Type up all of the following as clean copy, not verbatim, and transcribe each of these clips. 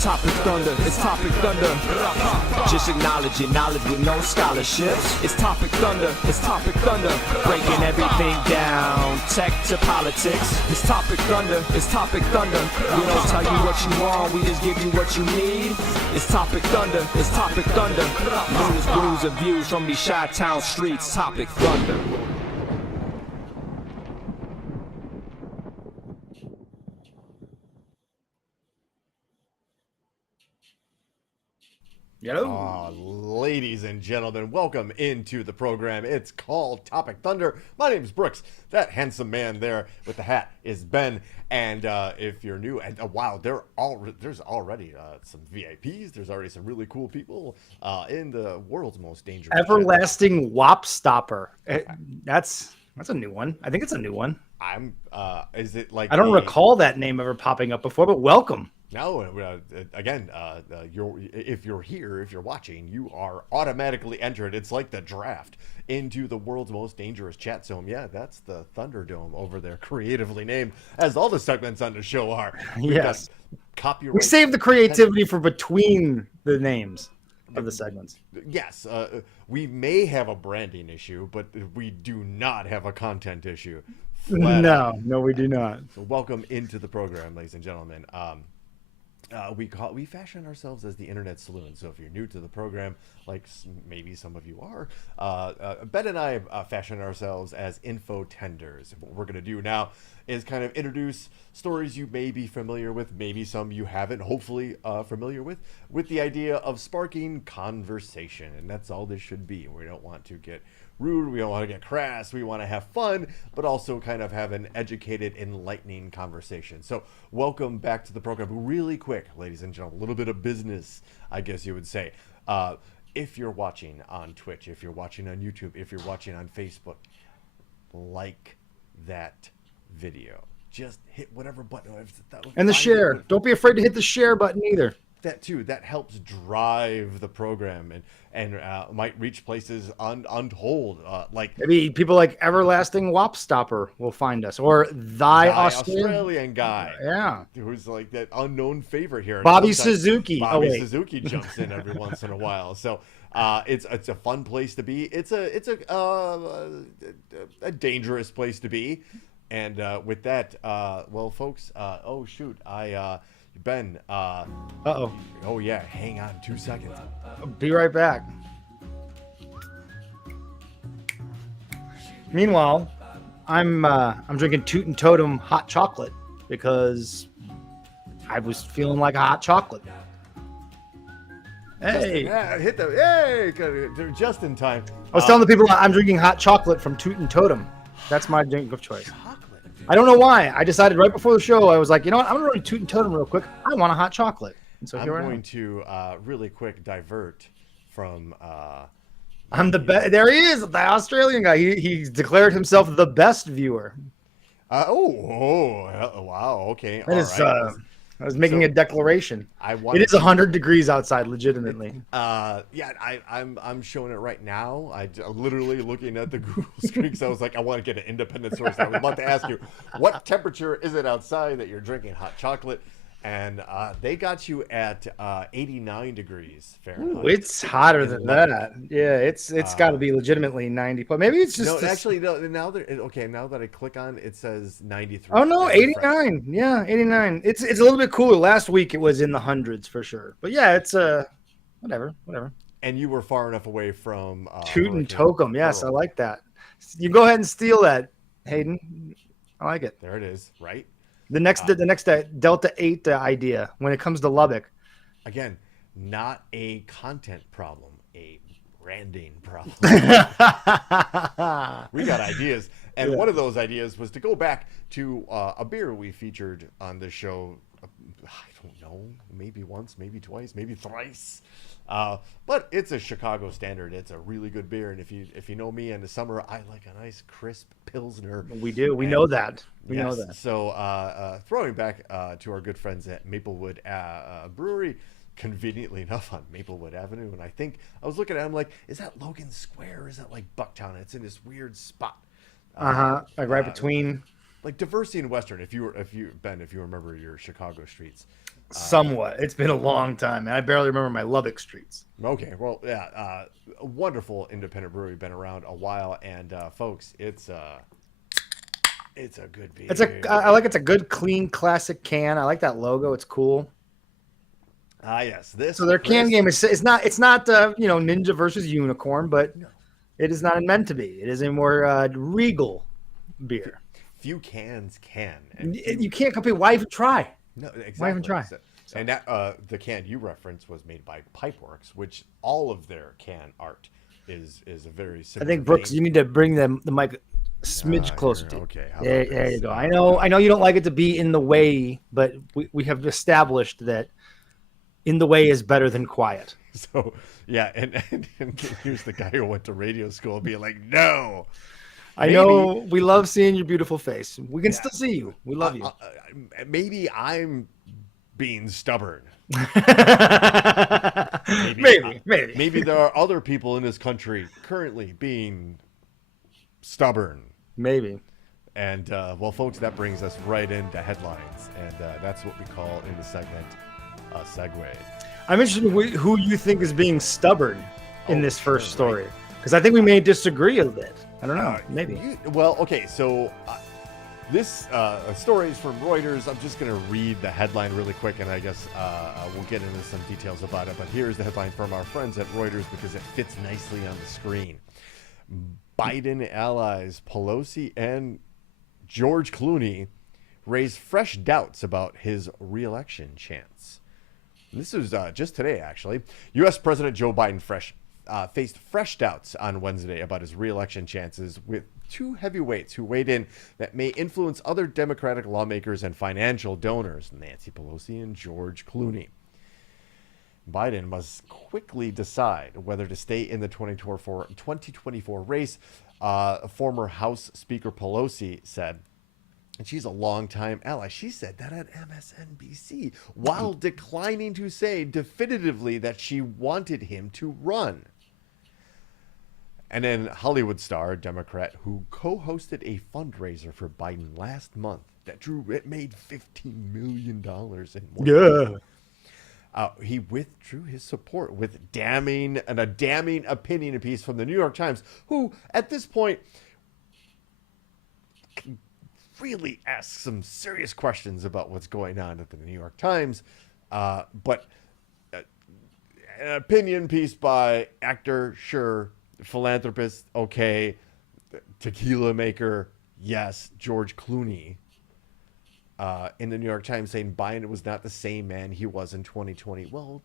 Topic Thunder, it's Topic Thunder. Just acknowledge it, knowledge with no scholarships. It's Topic Thunder, it's Topic Thunder. Breaking everything down, tech to politics. It's Topic Thunder, it's Topic Thunder. We don't tell you what you want, we just give you what you need. It's Topic Thunder, it's Topic Thunder. News, blues, and views from these Chi-Town streets. Topic Thunder. Hello. Ladies and gentlemen, welcome into the program. It's called Topic Thunder. My name is Brooks. That handsome man there with the hat is Ben. And if you're new, and wow, there's already some VIPs. There's already some really cool people in the world's most dangerous. Everlasting Wop Stopper. That's a new one. I think it's a new one. Is it like? I don't recall that name ever popping up before, but welcome. No, again, if you're here, if you're watching, you are automatically entered. It's like the draft into the world's most dangerous chat zone. Yeah, that's the Thunderdome over there, creatively named, as all the segments on the show are. Yes. Copyright. We saved the creativity for between the names of the segments. Yes, we may have a branding issue, but we do not have a content issue. No, we do not. So welcome into the program, ladies and gentlemen. We fashion ourselves as the Internet Saloon. So if you're new to the program, like maybe some of you are, Ben and I fashion ourselves as info-tenders. What we're going to do now is kind of introduce stories you may be familiar with, maybe some you haven't, hopefully familiar with the idea of sparking conversation. And that's all this should be. We don't want to get rude, we don't want to get crass, we want to have fun, but also kind of have an educated, enlightening conversation. So welcome back to the program. Really quick, ladies and gentlemen, a little bit of business, I guess you would say. If you're watching on Twitch, if you're watching on YouTube, if you're watching on Facebook, like that video. Just hit whatever button. And the share. Don't be afraid to hit the share button either. That too. That helps drive the program and might reach places untold. Like maybe people like Everlasting Wop Stopper will find us, or thy Australian guy. Yeah, who's like that unknown favorite here. Bobby Suzuki. Bobby Suzuki jumps in every once in a while. So it's a fun place to be. It's a dangerous place to be. And with that, well, folks. Oh shoot, Ben. Uh-oh. Oh yeah, hang on 2 seconds. Be right back. Meanwhile, I'm drinking Toot and Totem hot chocolate because I was feeling like a hot chocolate. Hey, just in time. I was telling the people I'm drinking hot chocolate from Toot and Totem. That's my drink of choice. I don't know why. I decided right before the show, I was like, you know what? I'm going to run Toot and Totem real quick. I want a hot chocolate. And so I'm going to really quick divert from... I'm the best. There he is, the Australian guy. He declared himself the best viewer. Wow. Okay. I was making a declaration. It is 100 degrees outside, legitimately. I'm showing it right now. I'm literally looking at the Google streaks. I was like, I want to get an independent source. I was about to ask you, what temperature is it outside that you're drinking hot chocolate? And they got you at 89 degrees Fahrenheit. Ooh, it's hotter than that. Yeah, it's got to be legitimately 90. But maybe it's just no. Now that I click on it, says 93. Oh no, 89. Yeah, 89. It's a little bit cooler. Last week it was in the hundreds for sure. But yeah, it's whatever. And you were far enough away from Toot and Totem. Yes, I like that. You go ahead and steal that, Hayden. I like it. There it is. Right. The next Delta 8 idea when it comes to Lubbock. Again, not a content problem, a branding problem. We got ideas. And one of those ideas was to go back to a beer we featured on this show, I don't know, maybe once, maybe twice, maybe thrice. But it's a Chicago standard. It's a really good beer. And if you know me in the summer, I like a nice crisp Pilsner. We do. We know that. We know that. So throwing back to our good friends at Maplewood Brewery, conveniently enough on Maplewood Avenue. And I think I was looking at it, I'm like, is that Logan Square? Or is that like Bucktown? It's in this weird spot. Like right between. Like Diversity and Western. If you remember your Chicago streets. Somewhat. It's been a long time, and I barely remember my Lubbock streets. Okay, well, yeah, a wonderful independent brewery, been around a while, and folks, it's a good beer. I like it's a good, clean, classic can. I like that logo. It's cool. Yes, this. So their can game is it's not Ninja versus Unicorn, but it is not meant to be. It is a more regal beer. Few cans can. You can't compete. Why even try? No, exactly. Why even try? And that the can you referenced was made by Pipeworks, which all of their can art is a very similar. I think Brooks, you need to bring the mic a smidge closer to you. Okay, there you go. I know you don't like it to be in the way, but we have established that in the way is better than quiet. So yeah, and here's the guy who went to radio school being like, no. I know we love seeing your beautiful face. We can still see you. We love you. Maybe I'm being stubborn. Maybe there are other people in this country currently being stubborn. Maybe. And well, folks, that brings us right into headlines, and that's what we call in the segment a segue. I'm interested in who you think is being stubborn in this first story, because I think we may disagree a bit. I don't know. Maybe. Okay. So this story is from Reuters. I'm just going to read the headline really quick, and I guess we'll get into some details about it. But here's the headline from our friends at Reuters because it fits nicely on the screen. Biden allies Pelosi and George Clooney raise fresh doubts about his re-election chance. This was just today, actually. U.S. President Joe Biden faced fresh doubts on Wednesday about his re-election chances with two heavyweights who weighed in that may influence other Democratic lawmakers and financial donors, Nancy Pelosi and George Clooney. Biden must quickly decide whether to stay in the 2024 race. Former House Speaker Pelosi said, and she's a longtime ally. She said that at MSNBC while declining to say definitively that she wanted him to run. And then Hollywood star, Democrat, who co-hosted a fundraiser for Biden last month that made $15 million in one month. He withdrew his support with a damning opinion piece from the New York Times, who at this point really asks some serious questions about what's going on at the New York Times. But an opinion piece by actor, sure. Philanthropist, okay. Tequila maker, yes. George Clooney in the New York Times saying Biden was not the same man he was in 2020. Well,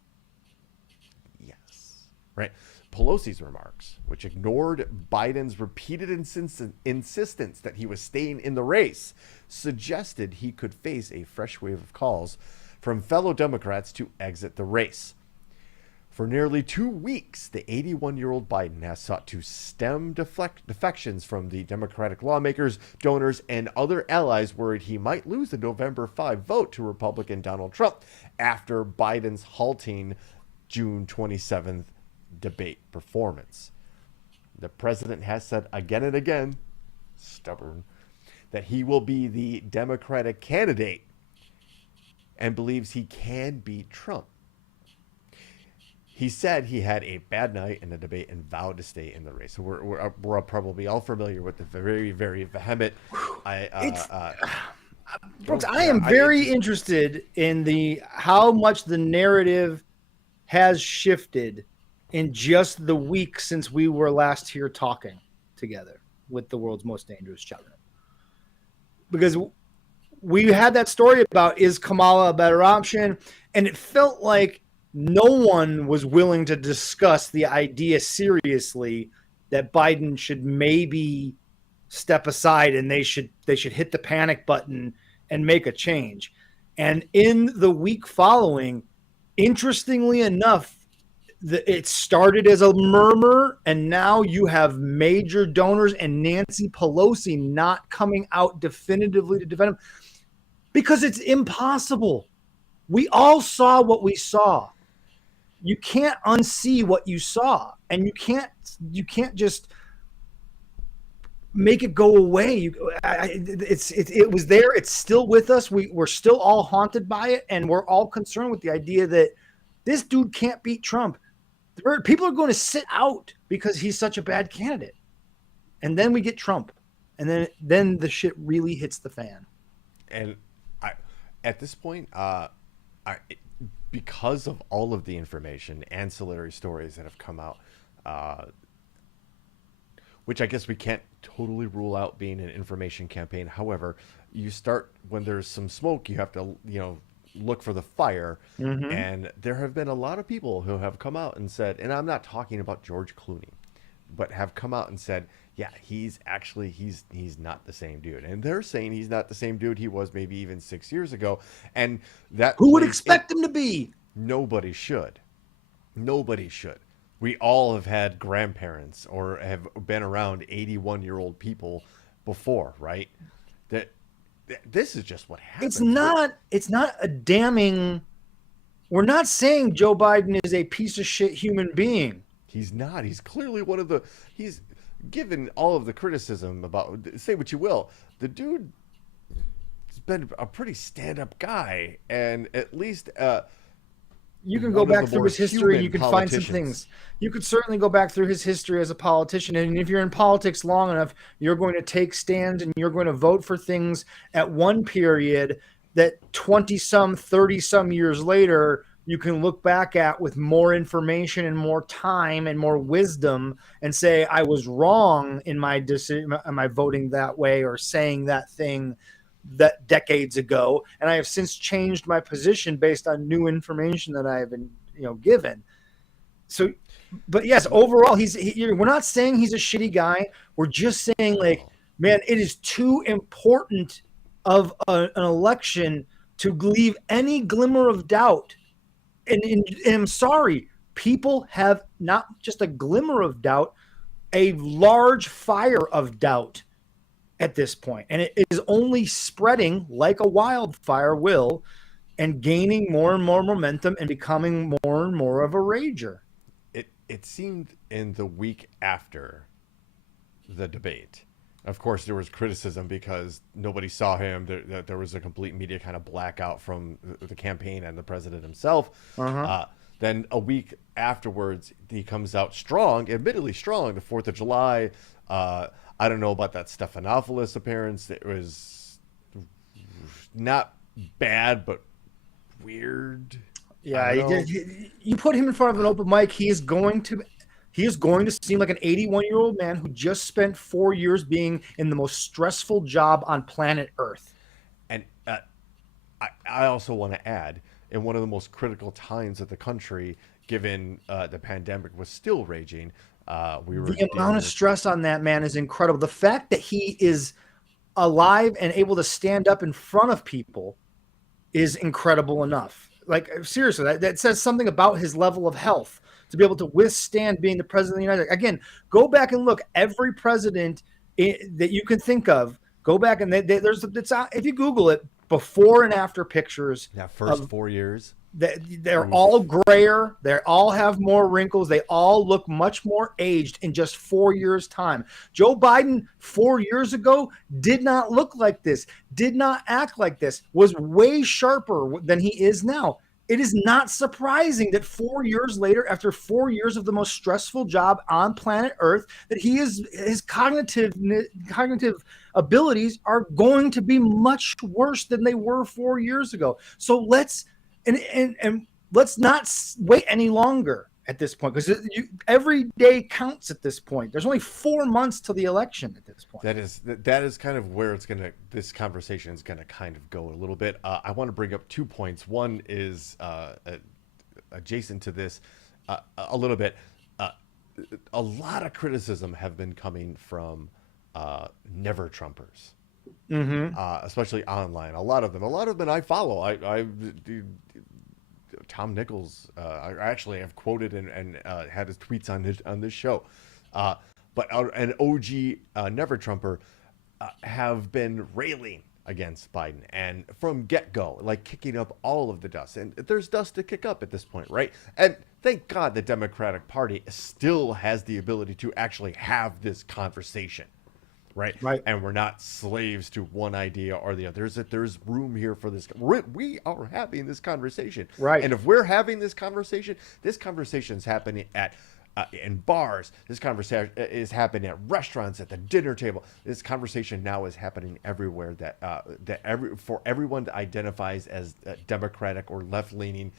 yes, right. Pelosi's remarks, which ignored Biden's repeated insistence that he was staying in the race, suggested he could face a fresh wave of calls from fellow Democrats to exit the race. For nearly 2 weeks, the 81-year-old Biden has sought to stem defections from the Democratic lawmakers, donors, and other allies worried he might lose the November 5 vote to Republican Donald Trump after Biden's halting June 27th debate performance. The president has said again and again, stubborn, that he will be the Democratic candidate and believes he can beat Trump. He said he had a bad night in the debate and vowed to stay in the race. So we're probably all familiar with the very, very vehement. Brooks, I am very interested in how much the narrative has shifted in just the week since we were last here talking together with the world's most dangerous chat room. Because we had that story about, is Kamala a better option? And it felt like no one was willing to discuss the idea seriously that Biden should maybe step aside and they should hit the panic button and make a change. And in the week following, interestingly enough, it started as a murmur, and now you have major donors and Nancy Pelosi not coming out definitively to defend him because it's impossible. We all saw what we saw. You can't unsee what you saw, and you can't just make it go away. It was there. It's still with us. We're still all haunted by it, and we're all concerned with the idea that this dude can't beat Trump. People are going to sit out because he's such a bad candidate, and then we get Trump, and then the shit really hits the fan. And at this point, because of all of the information, ancillary stories that have come out, which I guess we can't totally rule out being an information campaign. However, you start when there's some smoke, you have to, look for the fire. Mm-hmm. And there have been a lot of people who have come out and said, and I'm not talking about George Clooney, but have come out and said, yeah, he's not the same dude. And they're saying he's not the same dude he was maybe even 6 years ago. And that who would expect him to be? Nobody should. Nobody should. We all have had grandparents or have been around 81-year-old people before, right? This is just what happens. It's not a damning. We're not saying Joe Biden is a piece of shit human being. He's not. He's clearly he's given all of the criticism about, say what you will, the dude has been a pretty stand-up guy, and at least you can go back through his history. You can find some things. You could certainly go back through his history as a politician. And if you're in politics long enough, you're going to take stands and you're going to vote for things at one period that 20-some, 30-some years later, you can look back at with more information and more time and more wisdom and say, I was wrong in my decision, am I voting that way or saying that thing that decades ago, and I have since changed my position based on new information that I have been, given. So, but yes, overall, we're not saying he's a shitty guy. We're just saying, man, it is too important of an election to leave any glimmer of doubt. And I'm sorry, people have not just a glimmer of doubt, a large fire of doubt at this point, and it is only spreading like a wildfire will, and gaining more and more momentum and becoming more and more of a rager. It seemed in the week after the debate, of course, there was criticism because nobody saw him. There was a complete media kind of blackout from the campaign and the president himself. Uh-huh. Then a week afterwards, he comes out strong, admittedly strong, the 4th of July. I don't know about that Stephanopoulos appearance. It was not bad, but weird. Yeah, you put him in front of an open mic, he is going to seem like an 81-year-old man who just spent 4 years being in the most stressful job on planet Earth. And I also want to add, in one of the most critical times of the country, given the pandemic was still raging, the amount of stress on that man is incredible. The fact that he is alive and able to stand up in front of people is incredible enough. Like, seriously, that says something about his level of health to be able to withstand being the president of the United States. Again, go back and look. Every president that you can think of, go back and if you Google it, before and after pictures. That first 4 years. They're all grayer. They all have more wrinkles. They all look much more aged in just 4 years' time. Joe Biden 4 years ago did not look like this, did not act like this, was way sharper than he is now. It is not surprising that 4 years later, after 4 years of the most stressful job on planet Earth, that his cognitive abilities are going to be much worse than they were 4 years ago. So let's not wait any longer at this point, because every day counts at this point. There's only 4 months till the election at this point. That is kind of where this conversation is gonna kind of go a little bit. I want to bring up 2 points. One is adjacent to this a little bit. A lot of criticism have been coming from never Trumpers. Mm-hmm. Especially online. A lot of them I follow. I Tom Nichols, I actually have quoted and had his tweets on this show. But an OG never Trumper have been railing against Biden, and from get-go, like kicking up all of the dust. And there's dust to kick up at this point, right? And thank God the Democratic Party still has the ability to actually have this conversation. right? Right. And we're not slaves to one idea or the other. There's room here for this. We are having this conversation, Right. And if we're having this conversation's happening at in bars. This conversation is happening at restaurants, at the dinner table. This conversation now is happening everywhere. For everyone that identifies as Democratic or left-leaning,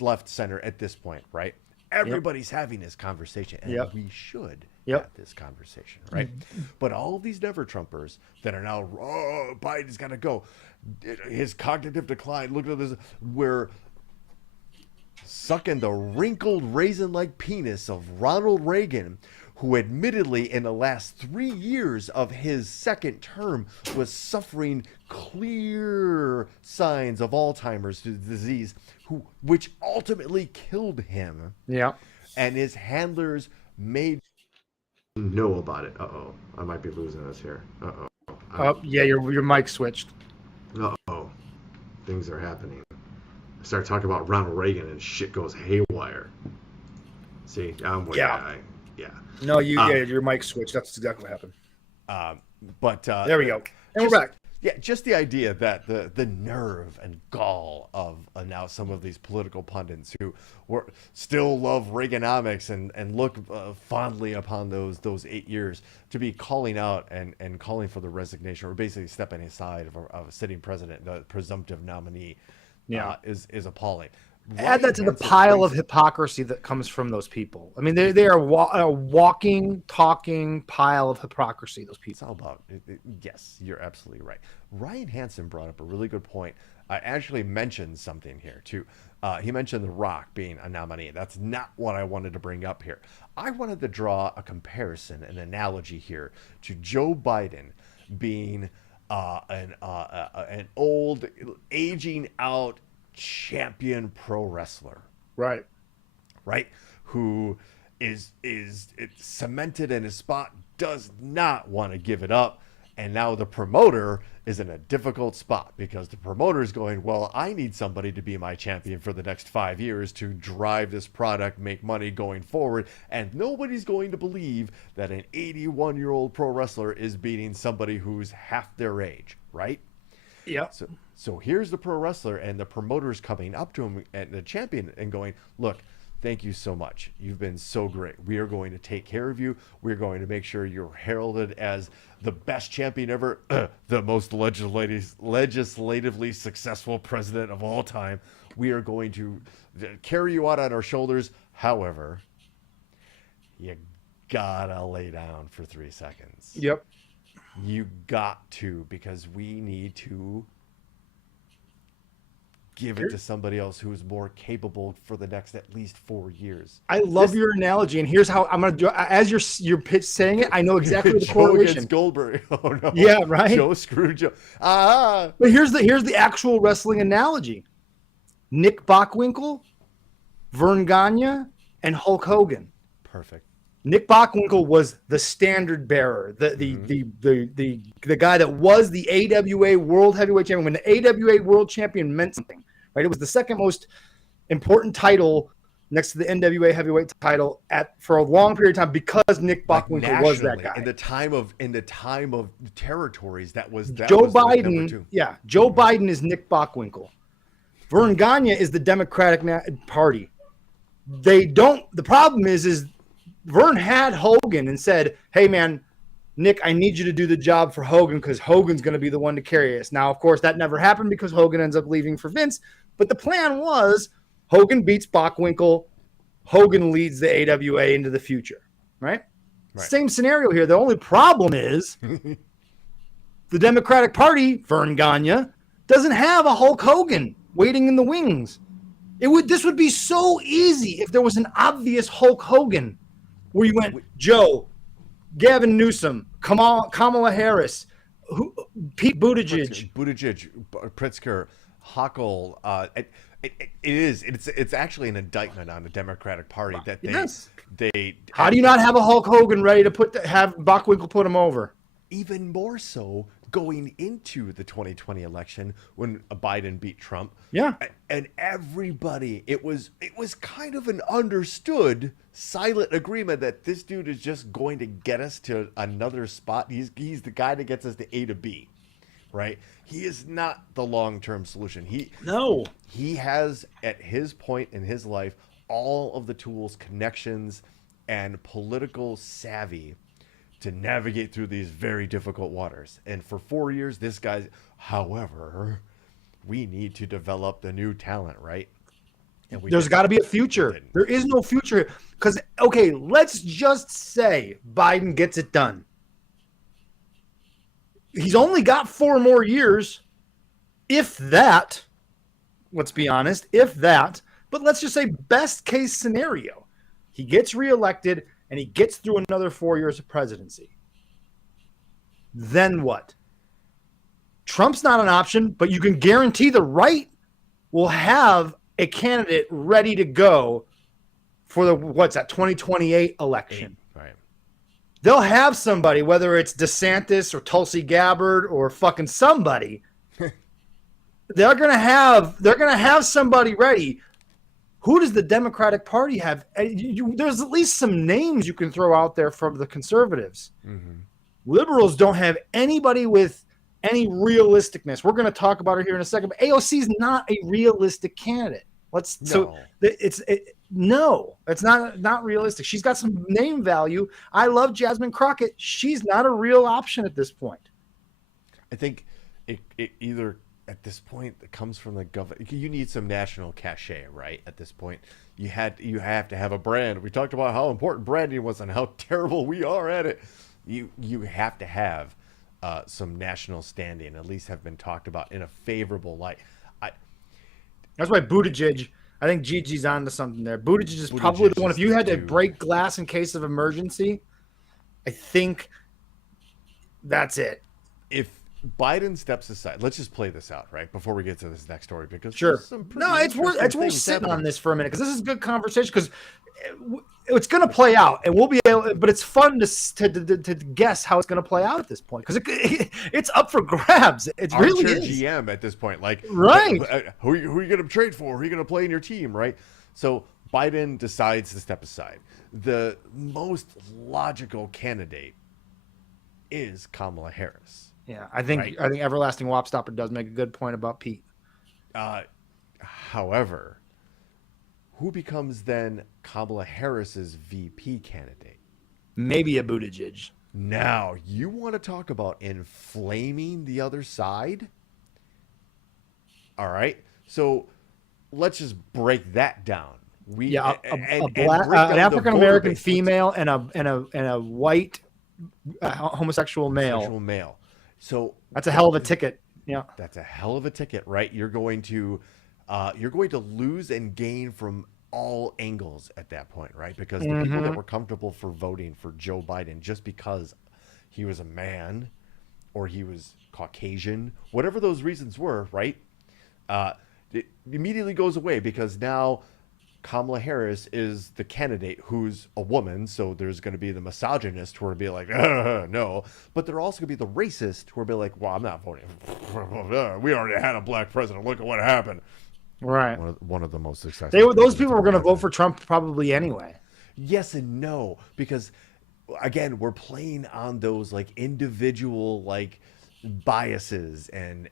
left center at this point, right? Everybody's having this conversation, and we should have this conversation, right? But all of these never-Trumpers that are now, oh, Biden's got to go. His cognitive decline, look at this, we're sucking the wrinkled raisin-like penis of Ronald Reagan, who admittedly in the last 3 years of his second term was suffering clear signs of Alzheimer's disease, which ultimately killed him. Yeah. And his handlers made know about it. Uh-oh. I might be losing us here. Uh-oh. Oh, yeah, your mic switched. Uh-oh. Things are happening. I start talking about Ronald Reagan and shit goes haywire. See, I'm way No, your mic switched. That's exactly what happened. There we go. And we're back. Yeah, just the idea that the nerve and gall of now some of these political pundits who still love Reaganomics and look fondly upon those 8 years to be calling out and calling for the resignation, or basically stepping aside of a sitting president, the presumptive nominee, is appalling. Add that to the pile of hypocrisy that comes from those people. I mean, they are a walking, talking pile of hypocrisy, those people. It's all about it. Yes, you're absolutely right. Ryan Hansen brought up a really good point. I actually mentioned something here, too. He mentioned The Rock being a nominee. That's not what I wanted to bring up here. I wanted to draw a comparison, an analogy here to Joe Biden being an old, aging out champion pro wrestler, right, who is cemented in his spot, does not want to give it up, and now the promoter is in a difficult spot because the promoter is going, well, I need somebody to be my champion for the next 5 years to drive this product, make money going forward, and nobody's going to believe that an 81-year-old pro wrestler is beating somebody who's half their age, right? Yeah. So here's the pro wrestler, and the promoter's coming up to him and the champion and going, look, thank you so much. You've been so great. We are going to take care of you. We're going to make sure you're heralded as the best champion ever, the most legislatively successful president of all time. We are going to carry you out on our shoulders. However, you gotta lay down for 3 seconds. Yep. You got to, because we need to give it to somebody else who is more capable for the next at least 4 years. I love your analogy, and here's how I'm going to do. As you're saying it, I know exactly the correlation. Joe Goldberg. Oh no. Yeah, right. Joe screwed Joe. But here's the actual wrestling analogy: Nick Bockwinkel, Vern Gagne, and Hulk Hogan. Perfect. Nick Bockwinkel was the standard bearer, the guy that was the AWA World Heavyweight Champion. When the AWA World Champion meant something, right? It was the second most important title next to the NWA Heavyweight title for a long period of time because Nick Bockwinkel was that guy. In the time of territories, that was Joe Biden. Yeah, Joe Biden is Nick Bockwinkel. Vern Gagne is the Democratic Party. The problem is Vern had Hogan and said, hey, man, Nick, I need you to do the job for Hogan because Hogan's going to be the one to carry us. Now, of course, that never happened because Hogan ends up leaving for Vince. But the plan was Hogan beats Bockwinkel. Hogan leads the AWA into the future, right? Same scenario here. The only problem is the Democratic Party, Vern Gagne, doesn't have a Hulk Hogan waiting in the wings. This would be so easy if there was an obvious Hulk Hogan where you went, Joe, Gavin Newsom, Kamala Harris, Pete Buttigieg, Pritzker, Hochul. It's actually an indictment on the Democratic Party that they. How do you not have a Hulk Hogan ready to have Bockwinkel put him over? Even more so, going into the 2020 election when Biden beat Trump. Yeah. And everybody, it was kind of an understood silent agreement that this dude is just going to get us to another spot. He's the guy that gets us to A to B, right? He is not the long-term solution. He has, at his point in his life, all of the tools, connections, and political savvy to navigate through these very difficult waters. And for 4 years, this guy, however, we need to develop the new talent, right? And there's got to be a future. There is no future. Because, okay, let's just say Biden gets it done. He's only got 4 more years, if that. Let's be honest, if that. But let's just say best case scenario. He gets reelected and he gets through another 4 years of presidency. Then what? Trump's not an option, but you can guarantee the right will have a candidate ready to go for the 2028 election. Right. They'll have somebody, whether it's DeSantis or Tulsi Gabbard or fucking somebody. They're gonna have somebody ready. Who does the Democratic Party have? There's at least some names you can throw out there from the conservatives. Mm-hmm. Liberals don't have anybody with any realisticness. We're going to talk about her here in a second, but AOC is not a realistic candidate. It's not realistic. She's got some name value. I love Jasmine Crockett. She's not a real option at this point. I think it either at this point it comes from the government. You need some national cachet, right? At this point, you have to have a brand. We talked about how important branding was and how terrible we are at it. You have to have some national standing, at least have been talked about in a favorable light. That's why Buttigieg, I think Gigi's onto something there. Buttigieg is probably the one. If you had to break glass in case of emergency, I think that's it. If Biden steps aside, let's just play this out, right, before we get to this next story, because sure. It's worth sitting on this for a minute, because this is a good conversation, because it's going to play out, and we'll be able. But it's fun to guess how it's going to play out at this point, because it's up for grabs. It really is. GM at this point, like, right? Who are you going to trade for? Who are you going to play in your team, right? So Biden decides to step aside. The most logical candidate is Kamala Harris. Yeah, I think Everlasting Wop Stopper does make a good point about Pete. However, who becomes then Kamala Harris's VP candidate? Maybe a Buttigieg. Now, you want to talk about inflaming the other side? All right. So let's just break that down. An African American female and a white homosexual male. So that's a hell of a ticket. Yeah, that's a hell of a ticket, right? You're going to lose and gain from all angles at that point, right? Because the people that were comfortable for voting for Joe Biden just because he was a man or he was Caucasian, whatever those reasons were, right? It immediately goes away, because now Kamala Harris is the candidate who's a woman, so there's going to be the misogynist who are be like, no, but there are also going to be the racist who are be like, well, I'm not voting. We already had a black president. Look at what happened. Right. One of the most successful. Those people were going to vote for Trump probably anyway. Yes and no, because again, we're playing on those like individual like biases and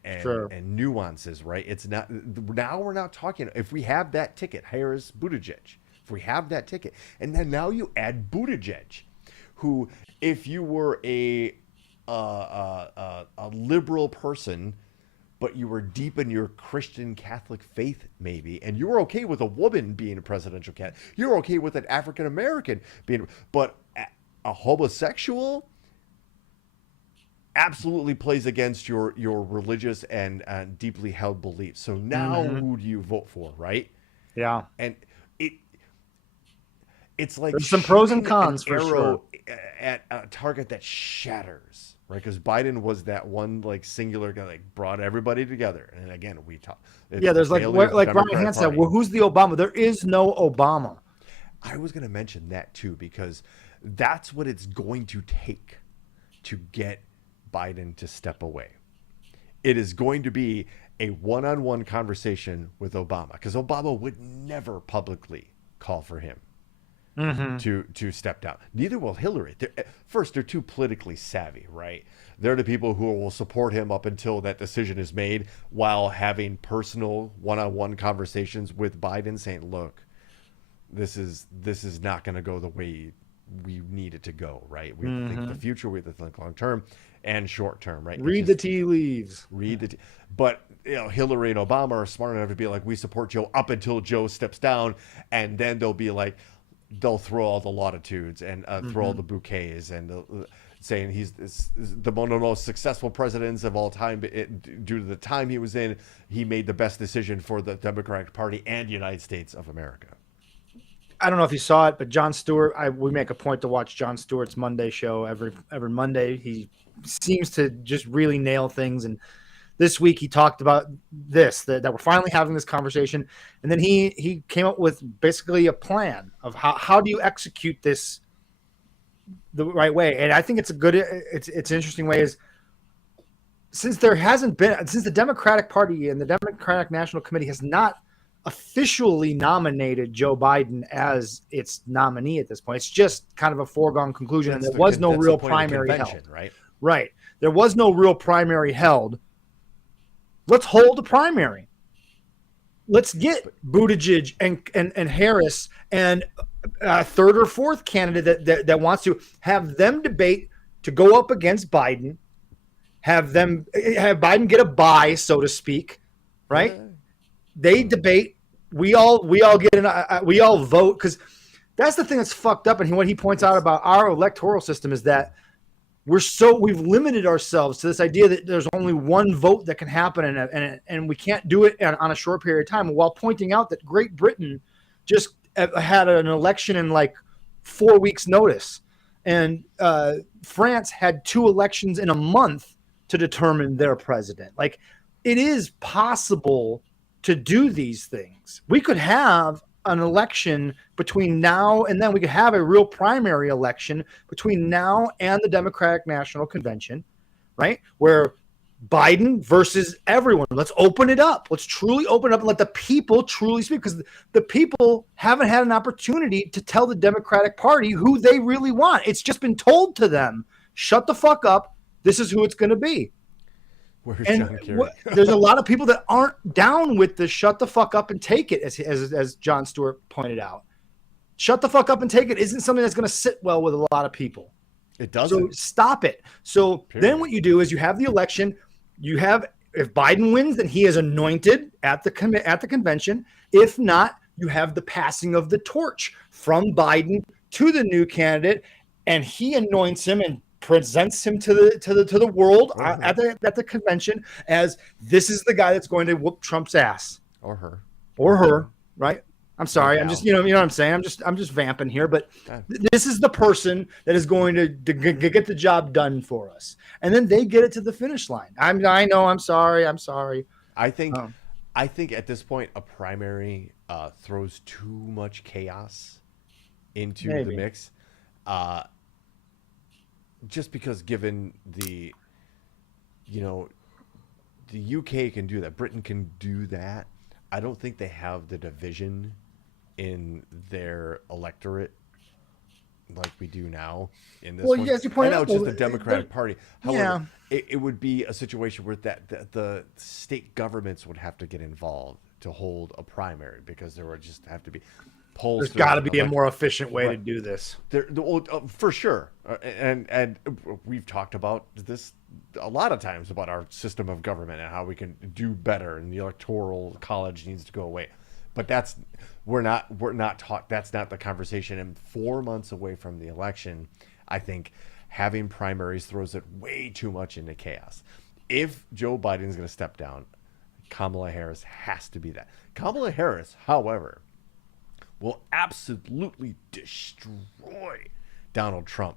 nuances, right? It's not, now we're not talking, if we have that ticket, Harris Buttigieg, if we have that ticket, and then now you add Buttigieg, who, if you were a liberal person, but you were deep in your Christian Catholic faith, maybe, and you were okay with a woman being a presidential candidate, you're okay with an African American being, but a homosexual absolutely plays against your religious and deeply held beliefs. So now who do you vote for, right? Yeah. And it's like there's some pros and cons for sure at a target that shatters, right? Because Biden was that one like singular guy, like brought everybody together. And again, we talk. Yeah, there's like Brian Hans said, well, who's the Obama? There is no Obama. I was going to mention that too, because that's what it's going to take to get Biden to step away. It is going to be a one-on-one conversation with Obama, because Obama would never publicly call for him to step down. Neither will Hillary. They're too politically savvy, right? They're the people who will support him up until that decision is made, while having personal one-on-one conversations with Biden, saying, "Look, this is not going to go the way we need it to go, right? We have to think the future, we have to think long term and short term, right? Read the tea leaves. But Hillary and Obama are smart enough to be like, we support Joe up until Joe steps down, and then they'll be like, they'll throw all the latitudes and throw all the bouquets and saying he's one of the most successful presidents of all time. Due to the time he was in, he made the best decision for the Democratic Party and United States of America. I don't know if you saw it, but Jon Stewart, we make a point to watch Jon Stewart's Monday show every Monday. He seems to just really nail things. And this week he talked about this, that we're finally having this conversation. And then he came up with basically a plan of how do you execute this the right way. And I think it's an interesting way, is since the Democratic Party and the Democratic National Committee has not officially nominated Joe Biden as its nominee at this point. It's just kind of a foregone conclusion, and there was no real primary held. Right. There was no real primary held. Let's hold a primary. Let's get Buttigieg and Harris and a third or fourth candidate that wants to have them debate to go up against Biden. Have Biden get a bye, so to speak, right? They debate. We all get we all vote, because that's the thing that's fucked up. And what he points out about our electoral system is that we've limited ourselves to this idea that there's only one vote that can happen, and we can't do it on a short period of time. While pointing out that Great Britain just had an election in like 4 weeks' notice, and France had 2 elections in a month to determine their president. Like, it is possible to do these things. We could have an election between now and then. We could have a real primary election between now and the Democratic National Convention, right? Where Biden versus everyone. Let's open it up. Let's truly open it up and let the people truly speak, because the people haven't had an opportunity to tell the Democratic Party who they really want. It's just been told to them, shut the fuck up. This is who it's going to be. Where's John Kerry? There's a lot of people that aren't down with the shut the fuck up and take it, as Jon Stewart pointed out. Shut the fuck up and take it isn't something that's going to sit well with a lot of people. It doesn't. So stop it. So then what you do is you have the election. If Biden wins, then he is anointed at the convention. If not, you have the passing of the torch from Biden to the new candidate, and he anoints him and presents him to the world at the convention as this is the guy that's going to whoop Trump's ass, or her, right? I'm sorry, I'm just you know what I'm saying. I'm just vamping here, but this is the person that is going to get the job done for us, and then they get it to the finish line. I know. I'm sorry. I think at this point a primary throws too much chaos into the mix. Just because given the UK can do that, Britain can do that. I don't think they have the division in their electorate like we do now in this one. Yes, you point out, it's just the Democratic Party. However, it would be a situation where the state governments would have to get involved to hold a primary, because there would just have to be polls. There's got to be a more efficient way to do this. For sure. And we've talked about this a lot of times, about our system of government and how we can do better, and the electoral college needs to go away. But that's not the conversation. And 4 months away from the election, I think having primaries throws it way too much into chaos. If Joe Biden is going to step down, Kamala Harris has to be that. Kamala Harris, however, will absolutely destroy Donald Trump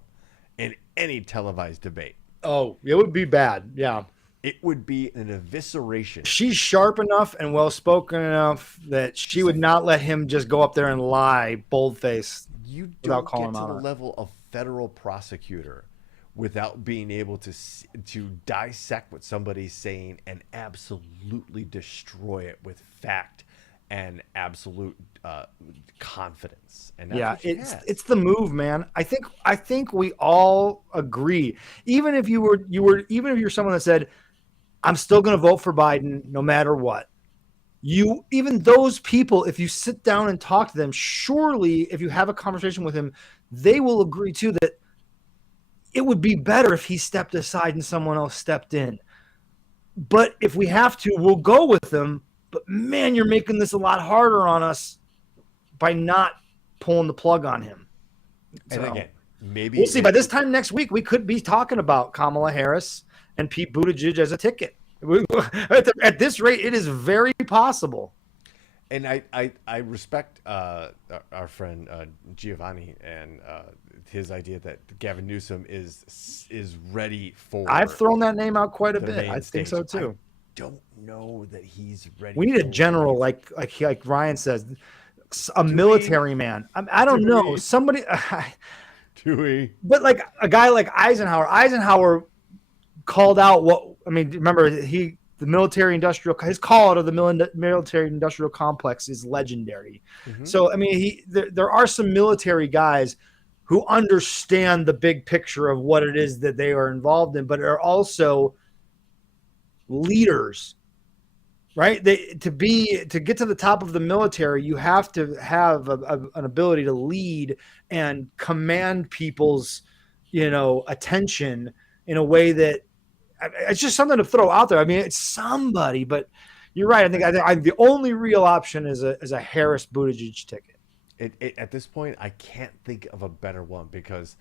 in any televised debate. Oh, it would be bad. Yeah. It would be an evisceration. She's sharp enough and well-spoken enough that she would not let him just go up there and lie boldface. You don't get to the level of federal prosecutor without being able to dissect what somebody's saying and absolutely destroy it with fact and absolute confidence. And that's what she has. it's the move, man. I think we all agree. Even if you're someone that said, I'm still going to vote for Biden no matter what. Even those people, if you sit down and talk to them, surely if you have a conversation with him, they will agree too that it would be better if he stepped aside and someone else stepped in. But if we have to, we'll go with them. But man, you're making this a lot harder on us by not pulling the plug on him. And again, maybe we'll see. By this time next week, we could be talking about Kamala Harris and Pete Buttigieg as a ticket. At this rate, it is very possible. And I respect our friend Giovanni and his idea that Gavin Newsom is ready for. I've thrown that name out quite a bit. I think stage. so too. I don't know that he's ready. We need a general, like Ryan says, a military man. I don't know, somebody. Do we? But like a guy like Eisenhower. Eisenhower called out remember the military industrial, his call out of the military industrial complex is legendary. Mm-hmm. So there are some military guys who understand the big picture of what it is that they are involved in, but are also leaders, right? To get to the top of the military, you have to have an ability to lead and command people's, attention in a way that it's just something to throw out there. It's somebody, but you're right. I think the only real option is a Harris Buttigieg ticket. At this point, I can't think of a better one because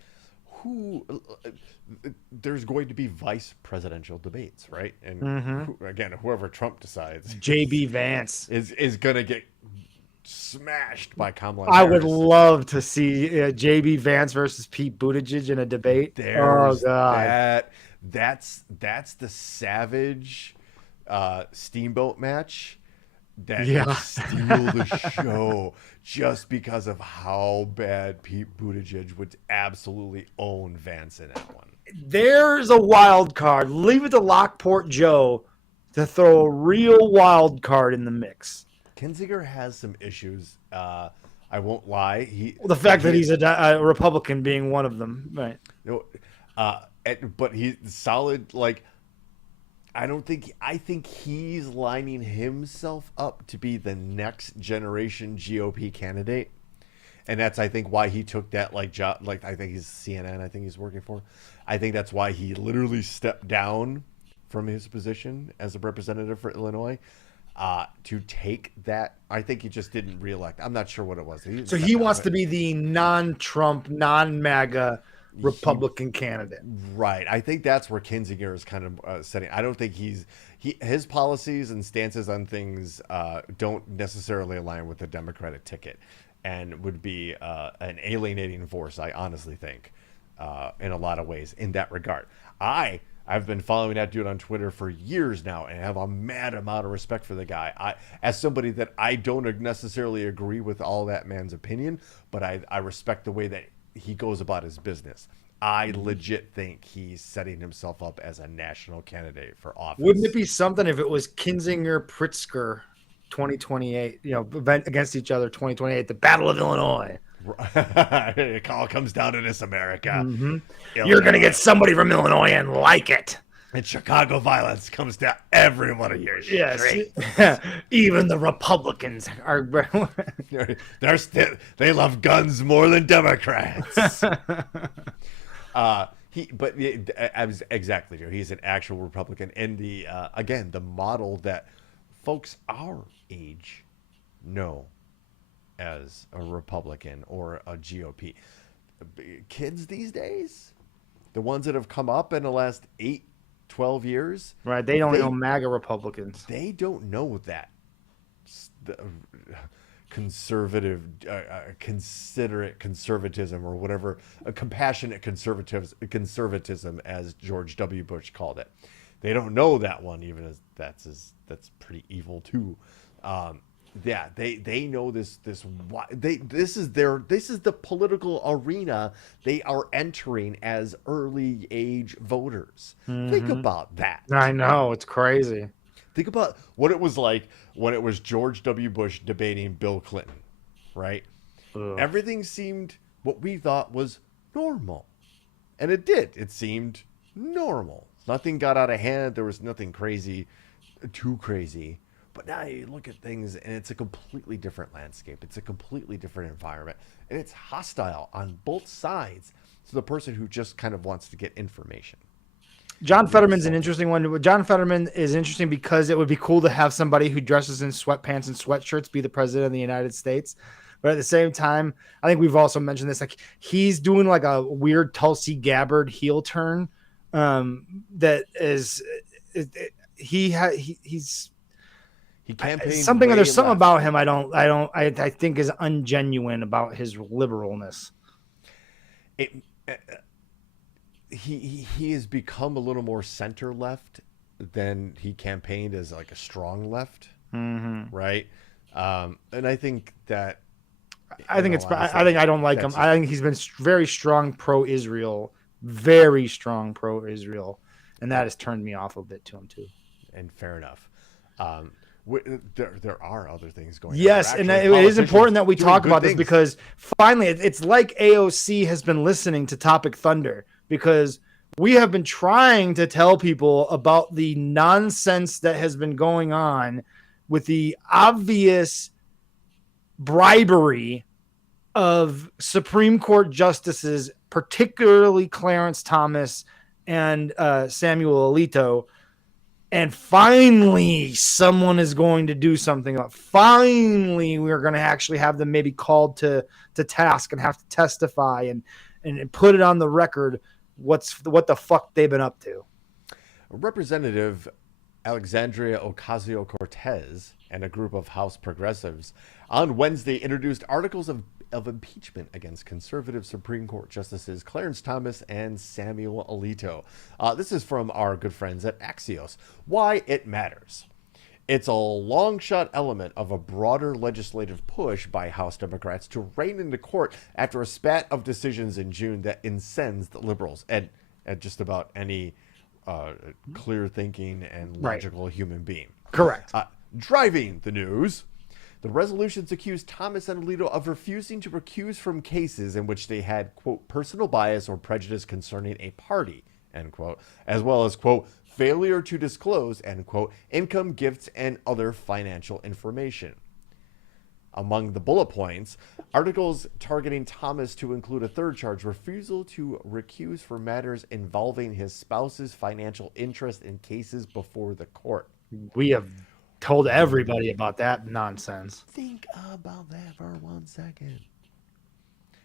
there's going to be vice presidential debates, right? And whoever Trump decides, JB Vance is going to get smashed by Kamala Harris. I would love to see JB Vance versus Pete Buttigieg in a debate. Oh God, that's the Savage Steamboat match that would steal the show just because of how bad Pete Buttigieg would absolutely own Vance in that one. There's a wild card. Leave it to Lockport Joe to throw a real wild card in the mix. Kinzinger has some issues. I won't lie. The fact that he's a Republican being one of them, right? But he's solid. Like, I think he's lining himself up to be the next generation GOP candidate. And that's, I think, why he took that job. I think he's CNN. I think he's working for. I think that's why he literally stepped down from his position as a representative for Illinois to take that. I think he just didn't reelect. I'm not sure what it was. So he wants to be the non-Trump, non-MAGA Republican candidate. Right. I think that's where Kinzinger is kind of setting. I don't think his policies and stances on things don't necessarily align with the Democratic ticket and would be an alienating force, I honestly think, in a lot of ways in that regard. I've been following that dude on Twitter for years now and have a mad amount of respect for the guy. As somebody that I don't necessarily agree with all that man's opinion, but I respect the way that he goes about his business. I legit think he's setting himself up as a national candidate for office. Wouldn't it be something if it was Kinzinger, Pritzker, 2028, event against each other, 2028, the Battle of Illinois. It all comes down to this, America. Mm-hmm. You're going to get somebody from Illinois and like it. And Chicago violence comes to every one of your streets. Even the Republicans are. They love guns more than Democrats. Exactly, Joe. He's an actual Republican, and the model that folks our age know as a Republican or a GOP. Kids these days, the ones that have come up in the last 8-12 years, right? They don't know MAGA Republicans. They don't know that conservative, considerate conservatism, or whatever, a compassionate conservatism, as George W. Bush called it. They don't know that one, even as that's pretty evil too. Yeah, they know this is the political arena they are entering as early age voters. Think about that. I know, it's crazy. Think about what it was like when it was George W. Bush debating Bill Clinton, right? Ugh. Everything seemed what we thought was normal. And it did. It seemed normal. Nothing got out of hand. There was nothing crazy, too crazy. But now you look at things and it's a completely different landscape. It's a completely different environment. And it's hostile on both sides to the person who just kind of wants to get information. John Fetterman's an interesting one. John Fetterman is interesting because it would be cool to have somebody who dresses in sweatpants and sweatshirts be the president of the United States. But at the same time, I think we've also mentioned this, like he's doing like a weird Tulsi Gabbard heel turn. That is, he's he campaigned something. There's something left. about him I think is ungenuine about his liberalness. He has become a little more center left than he campaigned as like a strong left, right? And I think that I think I don't like him. I think he's been very strong pro-Israel, and that has turned me off a bit to him too. And fair enough. There are other things going on. Yes, and it is important that we talk about this because finally it's like AOC has been listening to Topic Thunder, because we have been trying to tell people about the nonsense that has been going on with the obvious bribery of Supreme Court justices, particularly Clarence Thomas and Samuel Alito. And finally, someone is going to do something about it. Finally, we're going to actually have them maybe called to task and have to testify and put it on the record what the fuck they've been up to. Representative Alexandria Ocasio-Cortez and a group of House progressives on Wednesday introduced articles of impeachment against conservative Supreme Court Justices Clarence Thomas and Samuel Alito. This is from our good friends at Axios. Why it matters. It's a long shot element of a broader legislative push by House Democrats to rein into court after a spat of decisions in June that incensed liberals and just about any clear thinking and logical human being. Correct. Driving the news, the resolutions accused Thomas and Alito of refusing to recuse from cases in which they had, quote, personal bias or prejudice concerning a party, end quote, as well as, quote, failure to disclose, end quote, income, gifts, and other financial information. Among the bullet points, articles targeting Thomas to include a third charge, refusal to recuse for matters involving his spouse's financial interest in cases before the court. We have told everybody about that nonsense. Think about that for 1 second.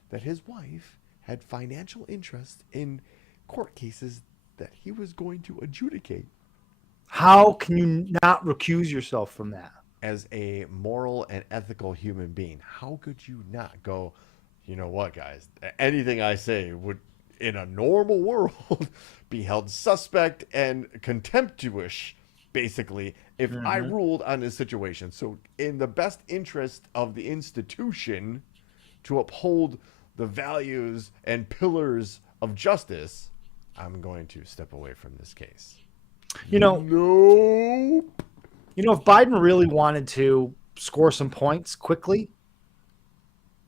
That his wife had financial interest in court cases that he was going to adjudicate. How can you not recuse yourself from that? As a moral and ethical human being, how could you not go, you know what, guys? Anything I say would, in a normal world, be held suspect and contemptuous, basically, if I ruled on this situation. So in the best interest of the institution to uphold the values and pillars of justice, I'm going to step away from this case. Nope. If Biden really wanted to score some points quickly,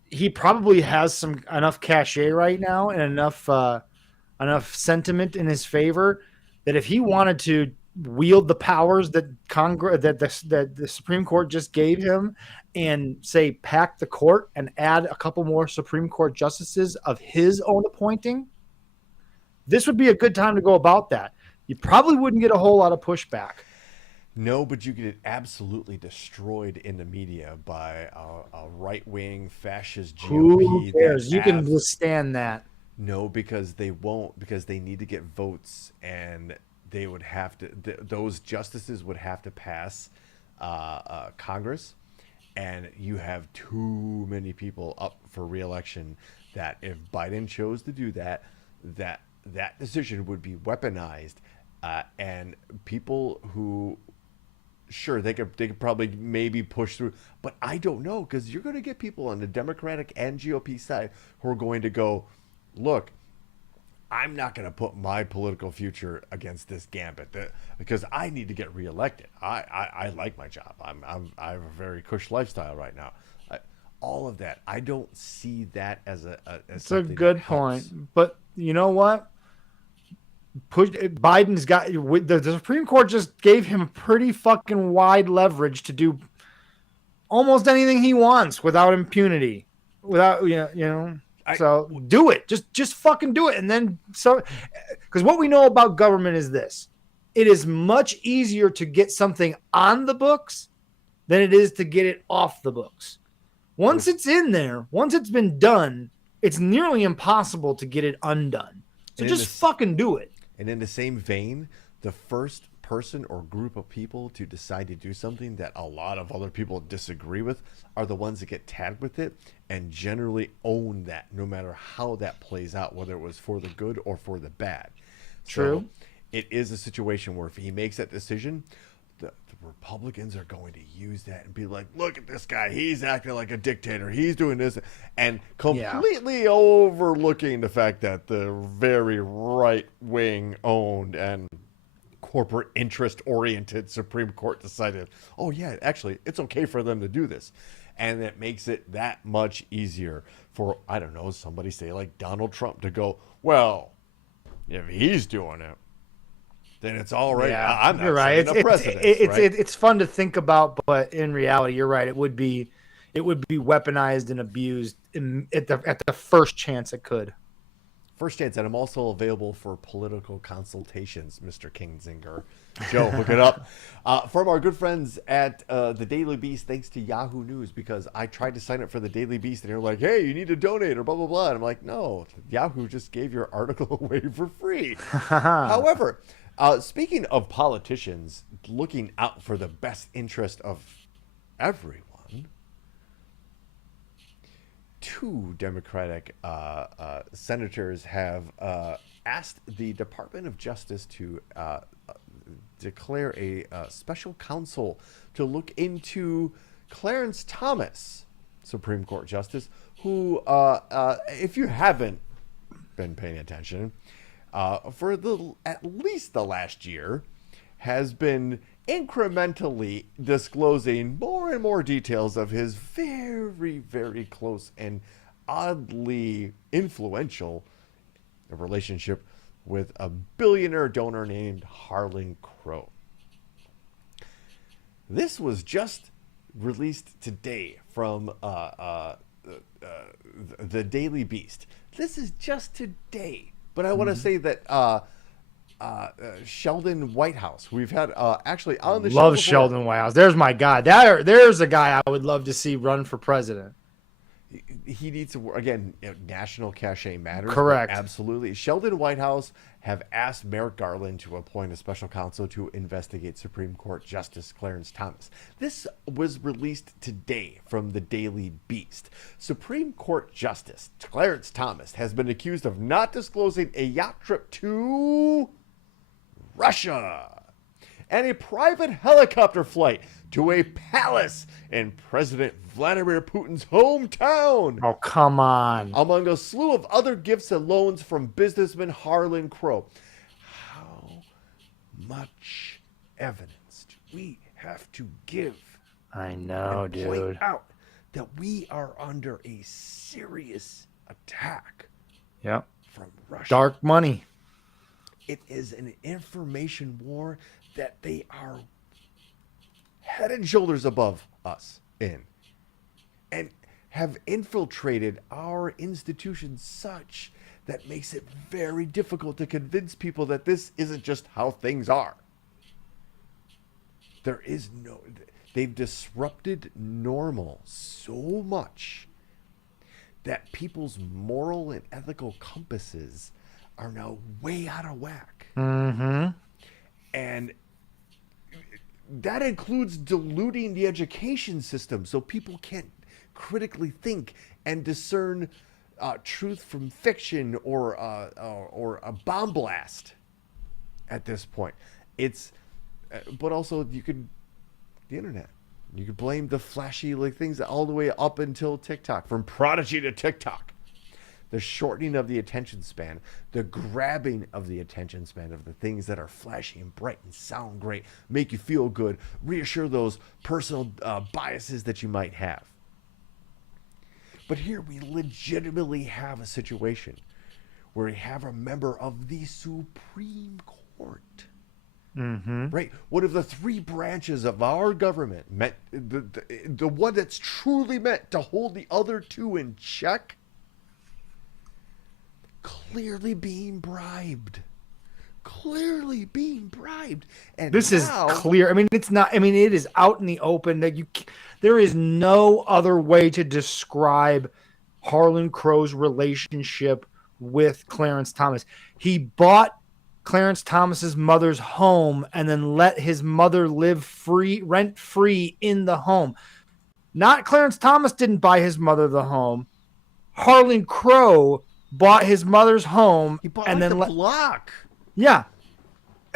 he probably has enough cachet right now and enough sentiment in his favor that if he wanted to wield the powers that the Supreme Court just gave him and say pack the court and add a couple more Supreme Court justices of his own appointing, this would be a good time to go about that. You probably wouldn't get a whole lot of pushback. No, but you get absolutely destroyed in the media by a right-wing fascist GOP. Who cares? You can withstand that. No, because they won't, because they need to get votes, and they would have to, those justices would have to pass Congress, and you have too many people up for re-election that if Biden chose to do that, that decision would be weaponized, and people who sure, they could probably maybe push through, but I don't know, because you're going to get people on the Democratic and GOP side who are going to go, look, I'm not going to put my political future against this gambit because I need to get reelected. I like my job. I have a very cush lifestyle right now. All of that, I don't see that as it's a good point. But you know what? Biden's got the Supreme Court just gave him pretty fucking wide leverage to do almost anything he wants without impunity, without so do it. Just fucking do it. And then because what we know about government is this: it is much easier to get something on the books than it is to get it off the books. Once it's in there, once it's been done, it's nearly impossible to get it undone. So just fucking do it. And in the same vein, the first person or group of people to decide to do something that a lot of other people disagree with are the ones that get tagged with it and generally own that, no matter how that plays out, whether it was for the good or for the bad. True. So it is a situation where if he makes that decision, the Republicans are going to use that and be like, look at this guy. He's acting like a dictator. He's doing this, and completely overlooking the fact that the very right-wing owned and corporate interest-oriented Supreme Court decided, oh, yeah, actually, it's okay for them to do this. And it makes it that much easier for, I don't know, somebody say like Donald Trump to go, well, if he's doing it, then it's all right. Yeah, I'm not you're right. It's fun to think about, but in reality, you're right. It would be weaponized and abused at the first chance it could. First chance, and I'm also available for political consultations, Mr. Kingzinger. Joe, hook it up. From our good friends at the Daily Beast, thanks to Yahoo News, because I tried to sign up for the Daily Beast, and they're like, hey, you need to donate, or blah, blah, blah. And I'm like, no, Yahoo just gave your article away for free. However, speaking of politicians looking out for the best interest of everyone, two Democratic senators have asked the Department of Justice to declare a special counsel to look into Clarence Thomas, Supreme Court Justice, who, if you haven't been paying attention, for at least the last year, has been incrementally disclosing more and more details of his very, very close and oddly influential relationship with a billionaire donor named Harlan Crow. This was just released today from the Daily Beast. This is just today. But I want to say that Sheldon Whitehouse, we've had actually on the show. Love Sheldon Whitehouse. There's my guy. There's a guy I would love to see run for president. He needs to, again, national cachet matters. Correct. Absolutely. Sheldon Whitehouse have asked Merrick Garland to appoint a special counsel to investigate Supreme Court Justice Clarence Thomas. This was released today from the Daily Beast. Supreme Court Justice Clarence Thomas has been accused of not disclosing a yacht trip to Russia and a private helicopter flight to a palace in President Vladimir Putin's hometown. Oh, come on. Among a slew of other gifts and loans from businessman Harlan Crow. How much evidence do we have to give? I know, and dude. Point out that we are under a serious attack. Yep. From Russia. Dark money. It is an information war that they are head and shoulders above us in, and have infiltrated our institutions such that makes it very difficult to convince people that this isn't just how things are. They've disrupted normal so much that people's moral and ethical compasses are now way out of whack. Mm-hmm. And that includes diluting the education system so people can't critically think and discern truth from fiction or a bomb blast at this point. But also you could the internet. You could blame the flashy like things all the way up until TikTok, from Prodigy to TikTok. The shortening of the attention span, the grabbing of the attention span of the things that are flashy and bright and sound great, make you feel good, reassure those personal biases that you might have. But here we legitimately have a situation where we have a member of the Supreme Court. Mm-hmm. Right? One of the three branches of our government, meant the one that's truly meant to hold the other two in check, clearly being bribed. Clearly being bribed. And this is clear. I mean, it's not. I mean, it is out in the open that there is no other way to describe Harlan Crow's relationship with Clarence Thomas. He bought Clarence Thomas's mother's home and then let his mother live rent free in the home. Not Clarence Thomas didn't buy his mother the home. Harlan Crow bought his mother's home. He bought and like then the block. Yeah.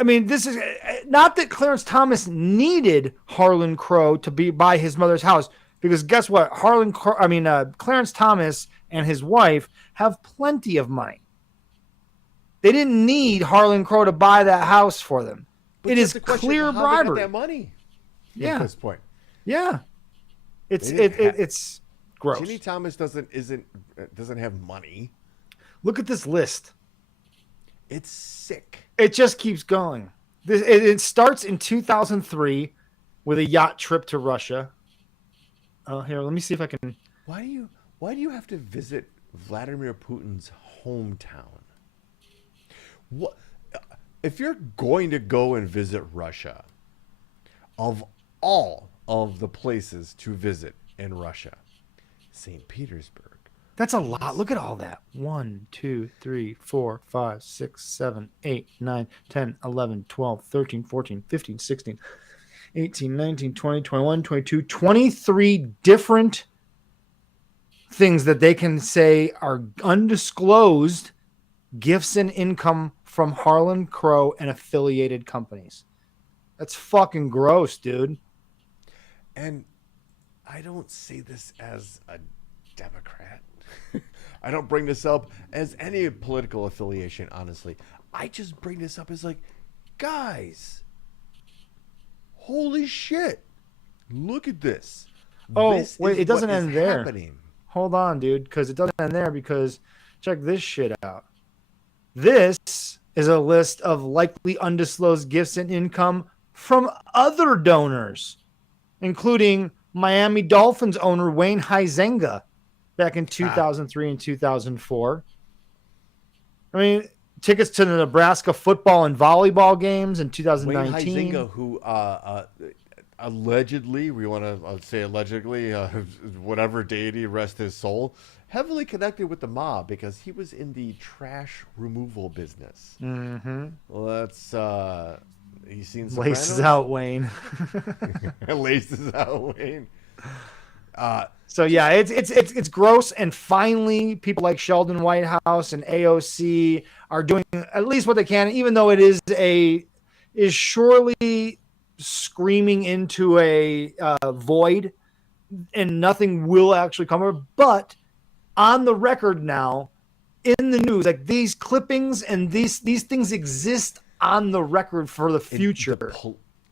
I mean, this is not that Clarence Thomas needed Harlan Crow to buy his mother's house, because guess what? Clarence Thomas and his wife have plenty of money. They didn't need Harlan Crow to buy that house for them. But it is the question clear of how bribery. they got that money. Yeah. At this point. Yeah. It's gross. Ginny Thomas doesn't have money. Look at this list. It's sick. It just keeps going. It starts in 2003 with a yacht trip to Russia. Oh, here, let me see if I can. Why do you have to visit Vladimir Putin's hometown? What if you're going to go and visit Russia? Of all of the places to visit in Russia, St. Petersburg. That's a lot. Look at all that. 1, 2, 3, 4, 5, 6, 7, 8, 9, 10, 11, 12, 13, 14, 15, 16, 18, 19, 20, 21, 22, 23 different things that they can say are undisclosed gifts and income from Harlan Crow and affiliated companies. That's fucking gross, dude. And I don't say this as a Democrat. I don't bring this up as any political affiliation, honestly. I just bring this up as like, guys, holy shit. Look at this. Oh, this wait, is it doesn't what end is there. happening. Hold on, dude, because it doesn't end there, because check this shit out. This is a list of likely undisclosed gifts and income from other donors, including Miami Dolphins owner Wayne Huizenga back in 2003 and 2004. I mean, tickets to the Nebraska football and volleyball games in 2019. Wayne Huizenga, who allegedly, we want to say allegedly, whatever deity rest his soul, heavily connected with the mob because he was in the trash removal business. Mm-hmm. Let's you seen Sopranos? Laces out, Wayne. Laces out, Wayne. So yeah, it's gross, and finally, people like Sheldon Whitehouse and AOC are doing at least what they can, even though it is surely screaming into a void, and nothing will actually come of it. But on the record now, in the news, like these clippings and these things exist on the record for the future.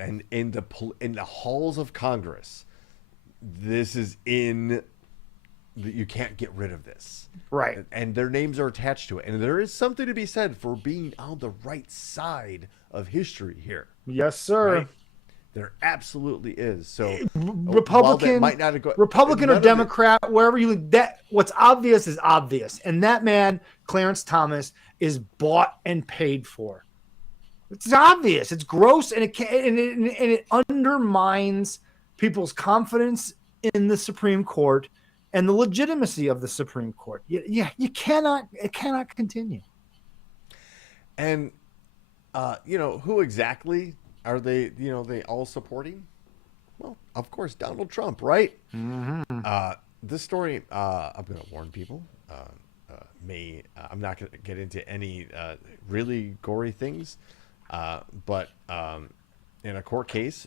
In the halls of Congress, this is you can't get rid of this, right? And their names are attached to it, and there is something to be said for being on the right side of history here. Yes, sir. Right? There absolutely is. So Republican, might not go, Republican or Democrat, wherever you that what's obvious is obvious, and that man Clarence Thomas is bought and paid for. It's obvious. It's gross, and it undermines people's confidence in the Supreme Court and the legitimacy of the Supreme Court. It cannot continue. And who exactly are they? They all supporting? Well, of course, Donald Trump, right? Mm-hmm. This story, I'm going to warn people. I'm not going to get into any really gory things, but in a court case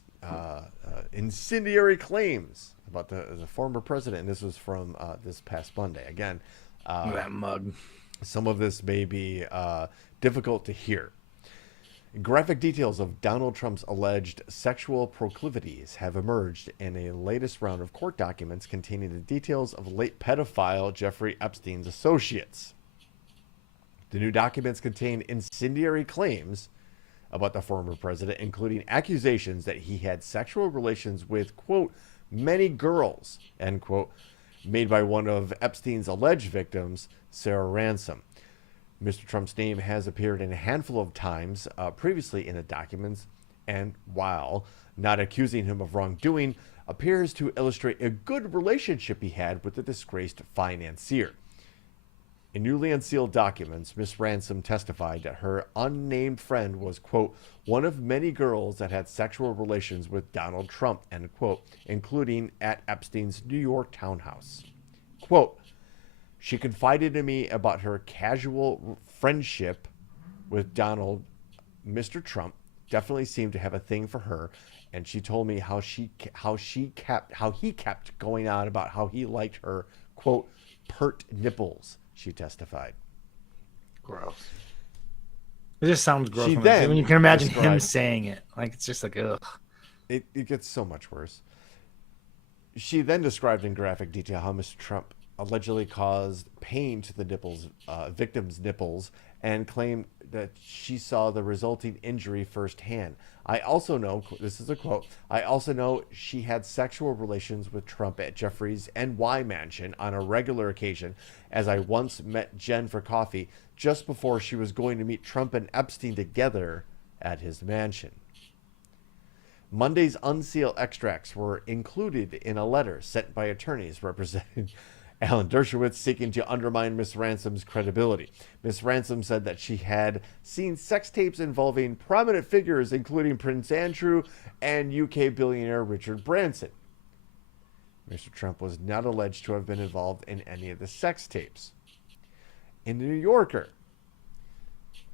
incendiary claims about the former president. And this was from this past Monday. Again, That mug. some of this may be difficult to hear. Graphic details of Donald Trump's alleged sexual proclivities have emerged in a latest round of court documents containing the details of late pedophile Jeffrey Epstein's associates. The new documents contain incendiary claims about the former president, including accusations that he had sexual relations with, quote, many girls, end quote, made by one of Epstein's alleged victims, Sarah Ransom. Mr. Trump's name has appeared in a handful of times previously in the documents, and while not accusing him of wrongdoing, appears to illustrate a good relationship he had with the disgraced financier. In newly unsealed documents, Miss Ransom testified that her unnamed friend was, quote, one of many girls that had sexual relations with Donald Trump, end quote, including at Epstein's New York townhouse. Quote, she confided to me about her casual friendship with Donald. Mr. Trump definitely seemed to have a thing for her, and she told me how he kept going on about how he liked her, quote, pert nipples, she testified. Gross. It just sounds gross. She when then you can imagine him described- saying it. Like, it's just like, ugh. It gets so much worse. She then described in graphic detail how Mr. Trump allegedly caused pain to the victim's nipples, and claimed that she saw the resulting injury firsthand. I also know, this is a quote, I also know she had sexual relations with Trump at Jeffrey's NY mansion on a regular occasion, as I once met Jen for coffee just before she was going to meet Trump and Epstein together at his mansion. Monday's unsealed extracts were included in a letter sent by attorneys representing Alan Dershowitz, seeking to undermine Miss Ransom's credibility. Miss Ransom said that she had seen sex tapes involving prominent figures, including Prince Andrew and UK billionaire Richard Branson. Mr. Trump was not alleged to have been involved in any of the sex tapes. In the New Yorker,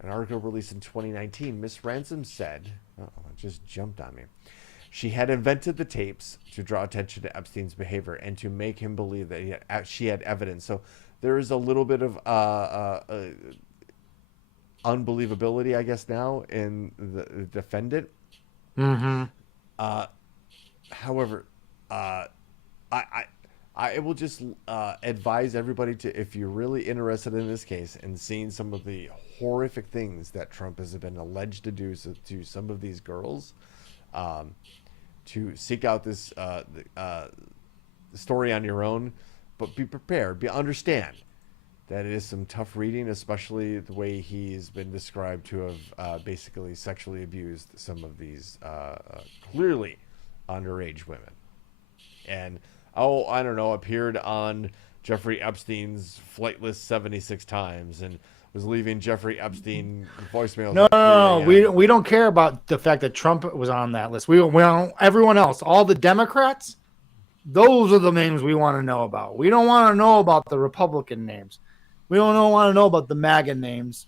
an article released in 2019, Miss Ransom said, it just jumped on me. She had invented the tapes to draw attention to Epstein's behavior and to make him believe that she had evidence. So there is a little bit of unbelievability, I guess, now in the defendant. Mm-hmm. However, I will just advise everybody to, if you're really interested in this case and seeing some of the horrific things that Trump has been alleged to do to some of these girls, to seek out this story on your own, but be prepared. Understand that it is some tough reading, especially the way he's been described to have basically sexually abused some of these clearly underage women. And, I don't know, appeared on Jeffrey Epstein's flight list 76 times and was leaving Jeffrey Epstein voicemails. No. We don't care about the fact that Trump was on that list. We everyone else, all the Democrats, those are the names we want to know about. We don't want to know about the Republican names. We don't want to know about the MAGA names.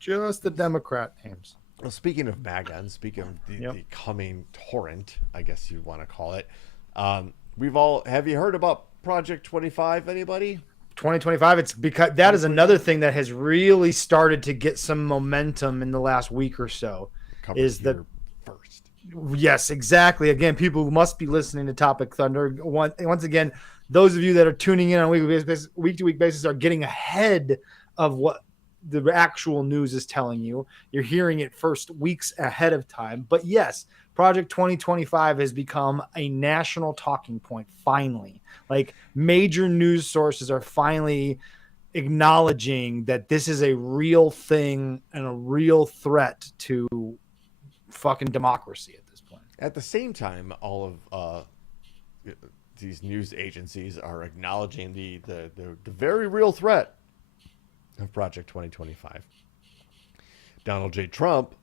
Just the Democrat names. Well, speaking of MAGA, and speaking of the coming torrent, I guess you'd want to call it, have you heard about Project 25? Anybody? 2025. It's because that is another thing that has really started to get some momentum in the last week or so. Is that first? Yes, exactly. Again, people who must be listening to Topic Thunder. Once again, those of you that are tuning in on a week-to-week basis are getting ahead of what the actual news is telling you. You're hearing it first weeks ahead of time. But yes, Project 2025 has become a national talking point, finally. Like, major news sources are finally acknowledging that this is a real thing and a real threat to fucking democracy at this point. At the same time, all of these news agencies are acknowledging the very real threat of Project 2025. Donald J. Trump,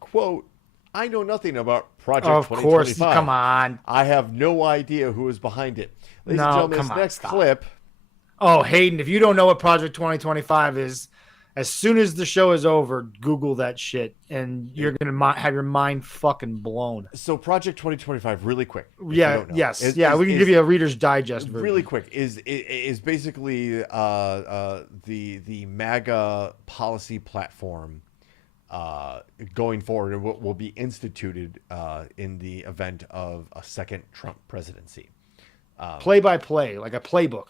quote, I know nothing about Project 2025. Of course, come on. I have no idea who is behind it. Ladies and gentlemen, this next clip. Oh, Hayden, if you don't know what Project 2025 is, As soon as the show is over, Google that shit, and you're gonna have your mind fucking blown. So Project 2025, really quick. Yeah, yes, we can give you a Reader's Digest version. Really quick is basically the MAGA policy platform going forward, and will be instituted in the event of a second Trump presidency. Play by play, like a playbook.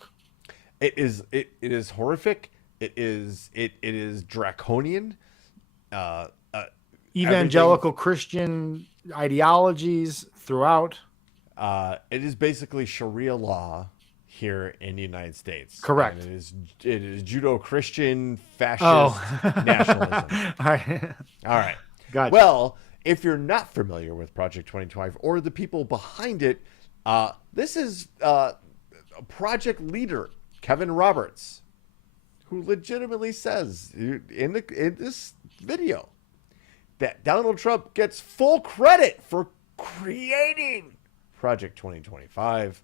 It is horrific. It is draconian. Evangelical Christian ideologies throughout. It is basically Sharia law here in the United States. Correct. And it is Judo-Christian fascist nationalism. All right. Gotcha. Well, if you're not familiar with Project 2025 or the people behind it, this is a project leader, Kevin Roberts, who legitimately says in this video that Donald Trump gets full credit for creating Project 2025,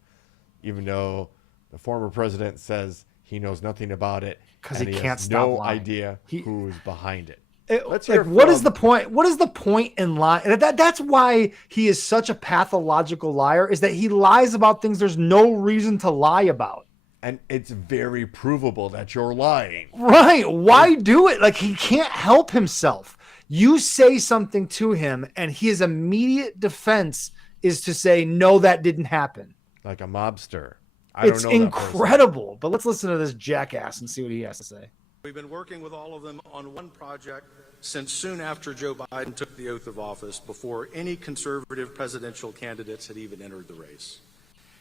even though the former president says he knows nothing about it because he can't has stop no lying. idea who's behind it. What is the point? What is the point in lying? That's why he is such a pathological liar, is that he lies about things there's no reason to lie about. And it's very provable that you're lying. Right. Why do it? Like, he can't help himself. You say something to him, and his immediate defense is to say, no, that didn't happen. Like a mobster. It's incredible. But let's listen to this jackass and see what he has to say. We've been working with all of them on one project since soon after Joe Biden took the oath of office, before any conservative presidential candidates had even entered the race.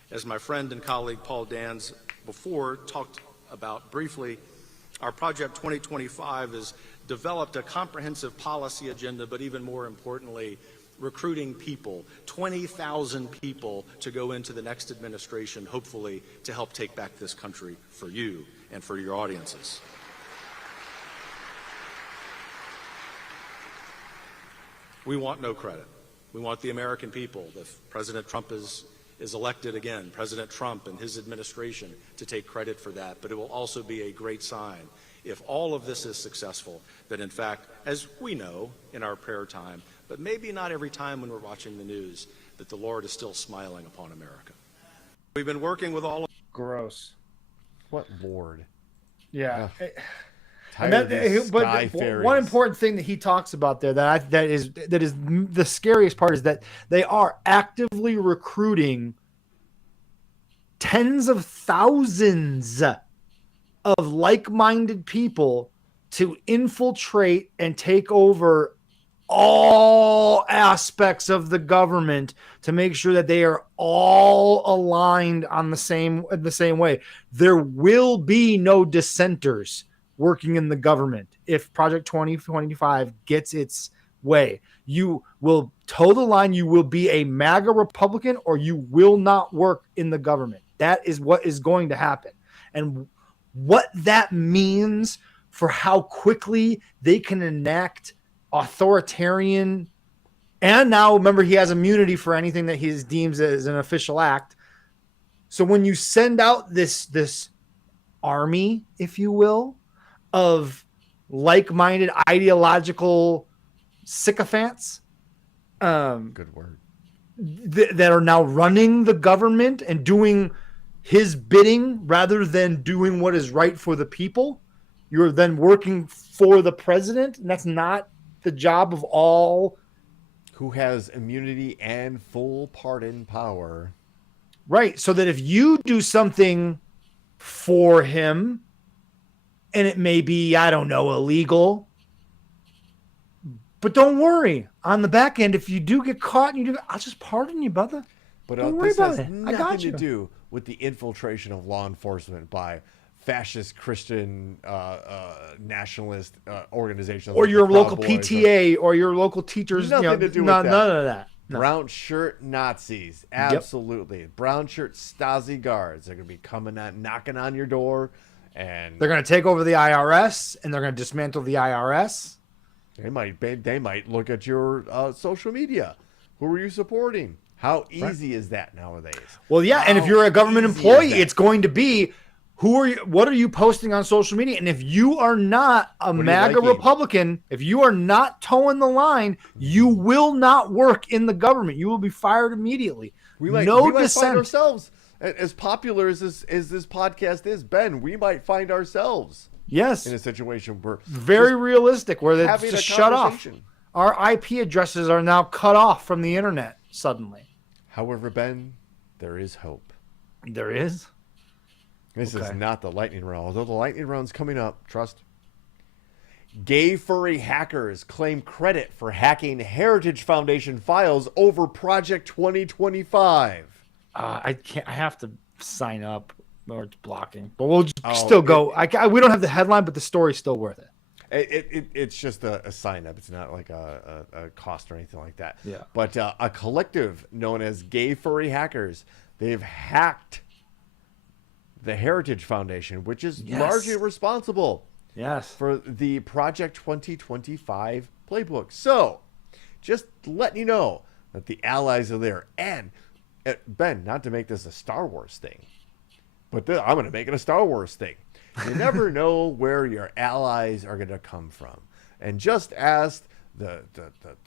As my friend and colleague Paul Dans before talked about briefly, our Project 2025 has developed a comprehensive policy agenda, but even more importantly, recruiting people, 20,000 people to go into the next administration, hopefully to help take back this country for you and for your audiences. We want no credit. We want the American people, if President Trump is elected again, President Trump and his administration, to take credit for that. But it will also be a great sign if all of this is successful, that in fact, as we know in our prayer time, but maybe not every time when we're watching the news, that the Lord is still smiling upon America. We've been working with all of... Gross. What Lord? Yeah. But one important thing that he talks about there that is the scariest part is that they are actively recruiting tens of thousands of like-minded people to infiltrate and take over all aspects of the government to make sure that they are all aligned on the same way. There will be no dissenters working in the government if Project 2025 gets its way. You will toe the line. You will be a MAGA Republican, or you will not work in the government. That is what is going to happen. And what that means for how quickly they can enact authoritarian, and now remember, he has immunity for anything that he deems as an official act. So when you send out this army, if you will, of like-minded ideological sycophants, good word, that are now running the government and doing his bidding rather than doing what is right for the people, you're then working for the president, and that's not the job of all who has immunity and full pardon power. Right. So that if you do something for him, and it may be, I don't know, illegal, but don't worry. On the back end, if you do get caught, and I'll just pardon you, brother. But don't worry this about has it. nothing to do with the infiltration of law enforcement by fascist Christian nationalist organizations, or like your the local Proud Boys, PTA, or your local teachers. Nothing to do with none that. of that. No. Brown shirt Nazis, absolutely. Yep. Brown shirt Stasi guards are going to be coming out, knocking on your door, and they're going to take over the IRS, and they're going to dismantle the IRS. They might look at your social media. Who are you supporting? How easy is that nowadays? Well, yeah, and if you're a government employee, it's going to be, who are you? What are you posting on social media? And if you are not a MAGA Republican, if you are not towing the line, you will not work in the government. You will be fired immediately. We might find ourselves, as popular as this podcast is, Ben, we might find ourselves in a situation where very realistic, where it's just shut off. Our IP addresses are now cut off from the internet suddenly. However, Ben, there is hope. There is? This is not the lightning round, although the lightning round's coming up. Trust. Gay furry hackers claim credit for hacking Heritage Foundation files over Project 2025. I can't. I have to sign up, or it's blocking. But we'll still go. We don't have the headline, but the story's still worth it. It's just a sign up. It's not like a cost or anything like that. Yeah. But a collective known as Gay Furry Hackers, they've hacked the Heritage Foundation, which is largely responsible for the Project 2025 playbook. So, just letting you know that the allies are there. And, Ben, not to make this a Star Wars thing, but I'm going to make it a Star Wars thing. You never know where your allies are going to come from. And just ask the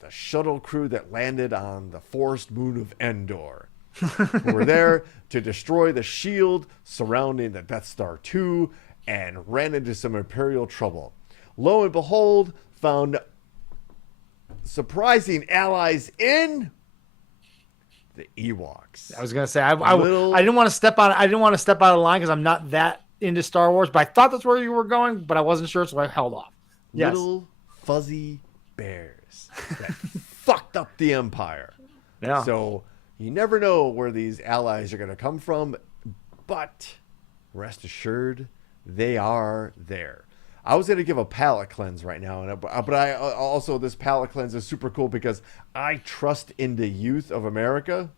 shuttle crew that landed on the forest moon of Endor, who were there to destroy the shield surrounding the Death Star 2 and ran into some Imperial trouble. Lo and behold, found surprising allies in the Ewoks. I was gonna say I didn't want to step out. I didn't want to step out of line because I'm not that into Star Wars, but I thought that's where you were going, but I wasn't sure, so I held off. Little fuzzy bears that fucked up the Empire. Yeah. So you never know where these allies are going to come from, but rest assured, they are there. I was going to give a palate cleanse right now, but I also, this palate cleanse is super cool because I trust in the youth of America,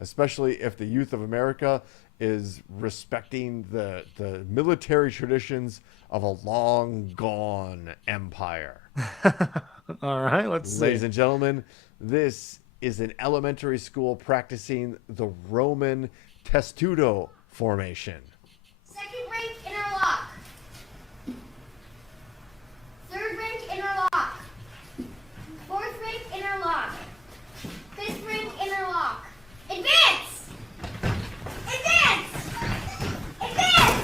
especially if the youth of America is respecting the military traditions of a long gone empire. All right, let's see. Ladies and gentlemen, this is an elementary school practicing the Roman testudo formation. Second rank interlock. Third rank interlock. Fourth rank interlock. Fifth rank interlock. Advance! Advance! Advance!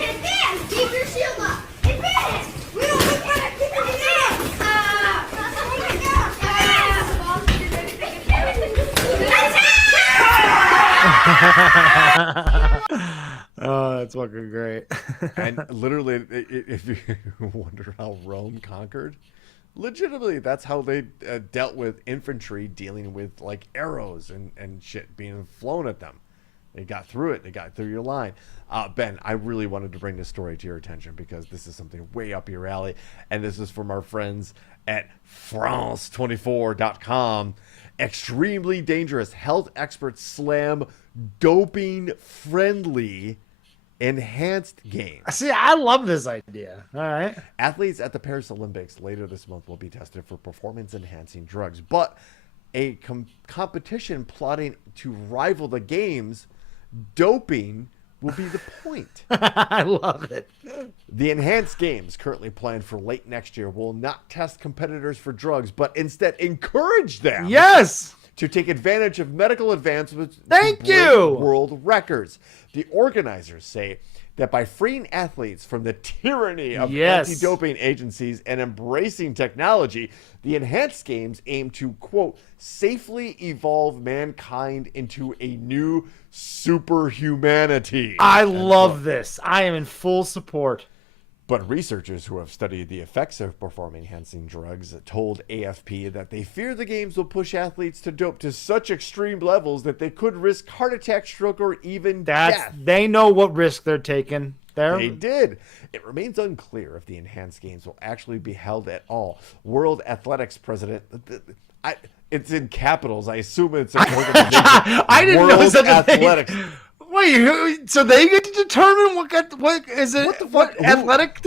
Advance! Keep your shield up! Advance! We don't look at it! Oh, that's fucking great. And literally, if you wonder how Rome conquered, legitimately, that's how they dealt with infantry dealing with like arrows and shit being flown at them. They got through it. They got through your line. Ben, I really wanted to bring this story to your attention because this is something way up your alley. And this is from our friends at France24.com. Extremely dangerous. Health experts slam doping-friendly enhanced games. See, I love this idea. All right. Athletes at the Paris Olympics later this month will be tested for performance-enhancing drugs. But a competition plotting to rival the games, doping will be the point. I love it. The enhanced games currently planned for late next year will not test competitors for drugs, but instead encourage them to take advantage of medical advancements to break world records. The organizers say that by freeing athletes from the tyranny of anti-doping agencies and embracing technology, the enhanced games aim to, quote, safely evolve mankind into a new superhumanity. I love this. I am in full support. But researchers who have studied the effects of performance-enhancing drugs told AFP that they fear the games will push athletes to dope to such extreme levels that they could risk heart attack, stroke, or even death. They know what risk they're taking. They did. It remains unclear if the enhanced games will actually be held at all. World Athletics president... it's in capitals. I assume it's an organization. I didn't know such a thing. Athletics. Wait, so they get to determine what is it? What the fuck? What athletic?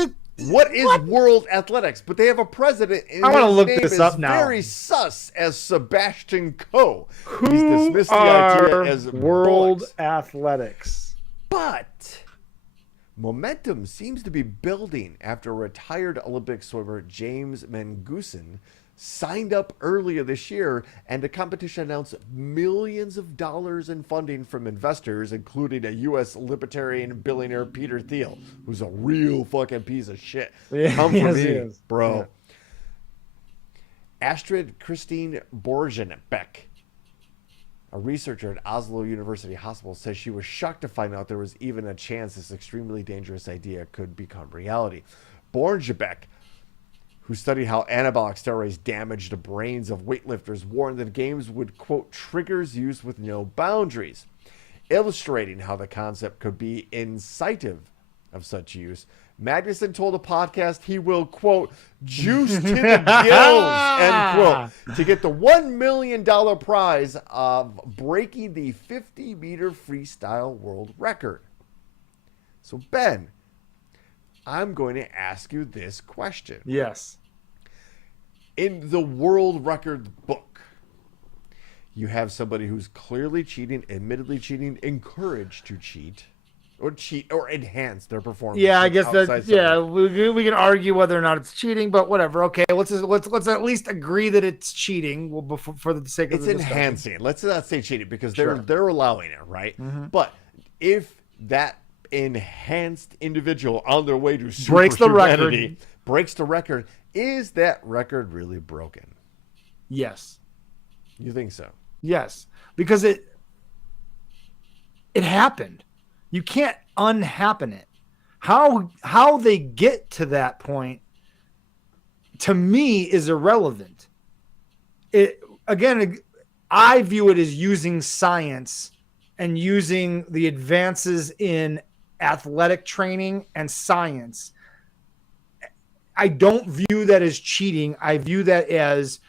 What is world athletics? But they have a president. And I wanna his look name this is up now. Very sus as Sebastian Coe. He's Who dismissed the are idea as world bollocks. athletics? But momentum seems to be building after retired Olympic swimmer James Mangusin signed up earlier this year, and the competition announced millions of dollars in funding from investors, including a U.S. libertarian billionaire Peter Thiel, who's a real fucking piece of shit. Yeah, Come for yes, he me, is. bro. Yeah. Astrid Christine Borgenbeck, a researcher at Oslo University Hospital, says she was shocked to find out there was even a chance this extremely dangerous idea could become reality. Borgenbeck, who studied how anabolic steroids damage the brains of weightlifters, warned that games would, quote, triggers use with no boundaries, illustrating how the concept could be incisive of such use. Magnuson told a podcast he will, quote, juice to the gills, end quote, to get the $1 million prize of breaking the 50-meter freestyle world record. So, Ben, I'm going to ask you this question. Yes. In the world record book, you have somebody who's clearly cheating, admittedly cheating, encouraged to cheat, or enhance their performance. Yeah, I guess that. outside Yeah, something. we can argue whether or not it's cheating, but whatever. Okay, let's at least agree that it's cheating. Well, for the sake of It's the discussion. enhancing. Let's not say cheating because Sure. they're allowing it, right? But if that enhanced individual on their way to Breaks the record. superhumanity breaks the record, is that record really broken? Yes. You think so? Yes, because it happened. You can't unhappen it. How they get to that point, to me, is irrelevant. I view it as using science and using the advances in athletic training and science. I don't view that as cheating. I view that as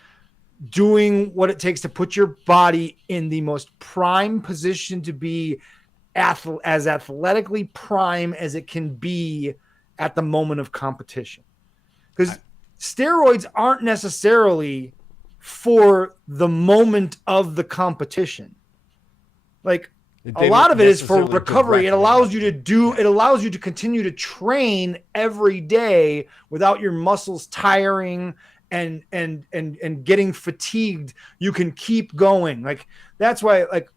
doing what it takes to put your body in the most prime position to be as athletically prime as it can be at the moment of competition. Because steroids aren't necessarily for the moment of the competition. Like, a lot of it is for recovery. It allows you to continue to train every day without your muscles tiring and getting fatigued. You can keep going. Like, that's why, like,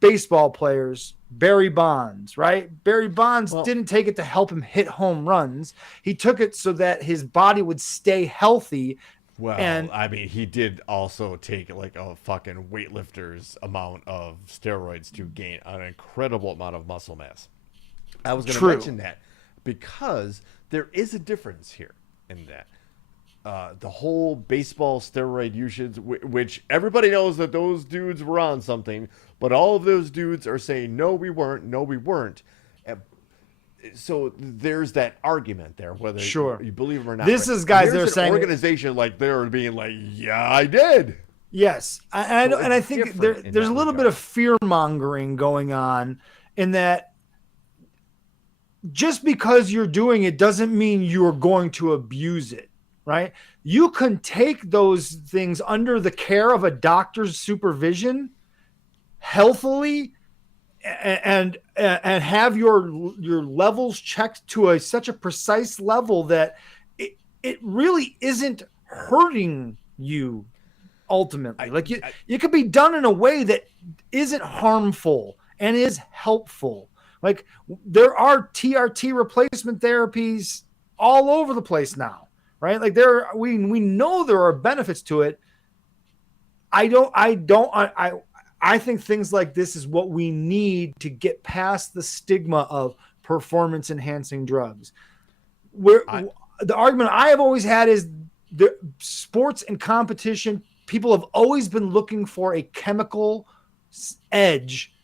baseball players, Barry Bonds, right? Barry Bonds didn't take it to help him hit home runs. He took it so that his body would stay healthy. Well, And I mean, he did also take like a fucking weightlifter's amount of steroids to gain an incredible amount of muscle mass. I was going to mention that because there is a difference here in that. The whole baseball steroid usage, which everybody knows that those dudes were on something, but all of those dudes are saying, no, we weren't. No, we weren't. So there's that argument there, whether you believe them or not. This is guys that are an saying organization like they're being like, yeah, I did. Yes, and I think there's a little bit of fear mongering going on in that just because you're doing it doesn't mean you're going to abuse it, right? You can take those things under the care of a doctor's supervision healthily and have your levels checked to such a precise level that it really isn't hurting you ultimately. It could be done in a way that isn't harmful and is helpful. Like, there are TRT replacement therapies all over the place now, right? Like, we know there are benefits to it. I think things like this is what we need to get past the stigma of performance enhancing drugs. The argument I have always had is the sports and competition, people have always been looking for a chemical edge,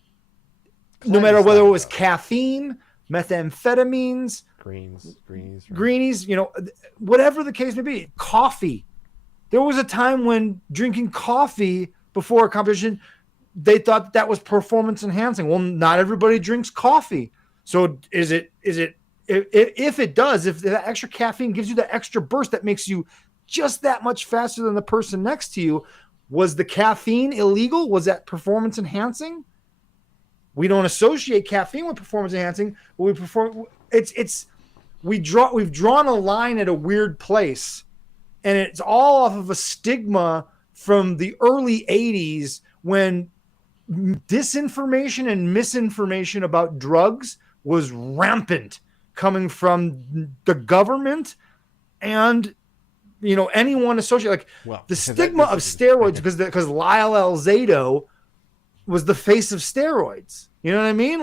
no matter whether it was caffeine, methamphetamines, greenies, whatever the case may be. Coffee. There was a time when drinking coffee before a competition they thought that was performance enhancing. Well, not everybody drinks coffee. So is it if it does, if that extra caffeine gives you that extra burst that makes you just that much faster than the person next to you, was the caffeine illegal? Was that performance enhancing? We don't associate caffeine with performance enhancing. We've drawn a line at a weird place, and it's all off of a stigma from the early 80s when disinformation and misinformation about drugs was rampant, coming from the government and anyone associated. The stigma of steroids, because Lyle Alzado was the face of steroids. You know what I mean?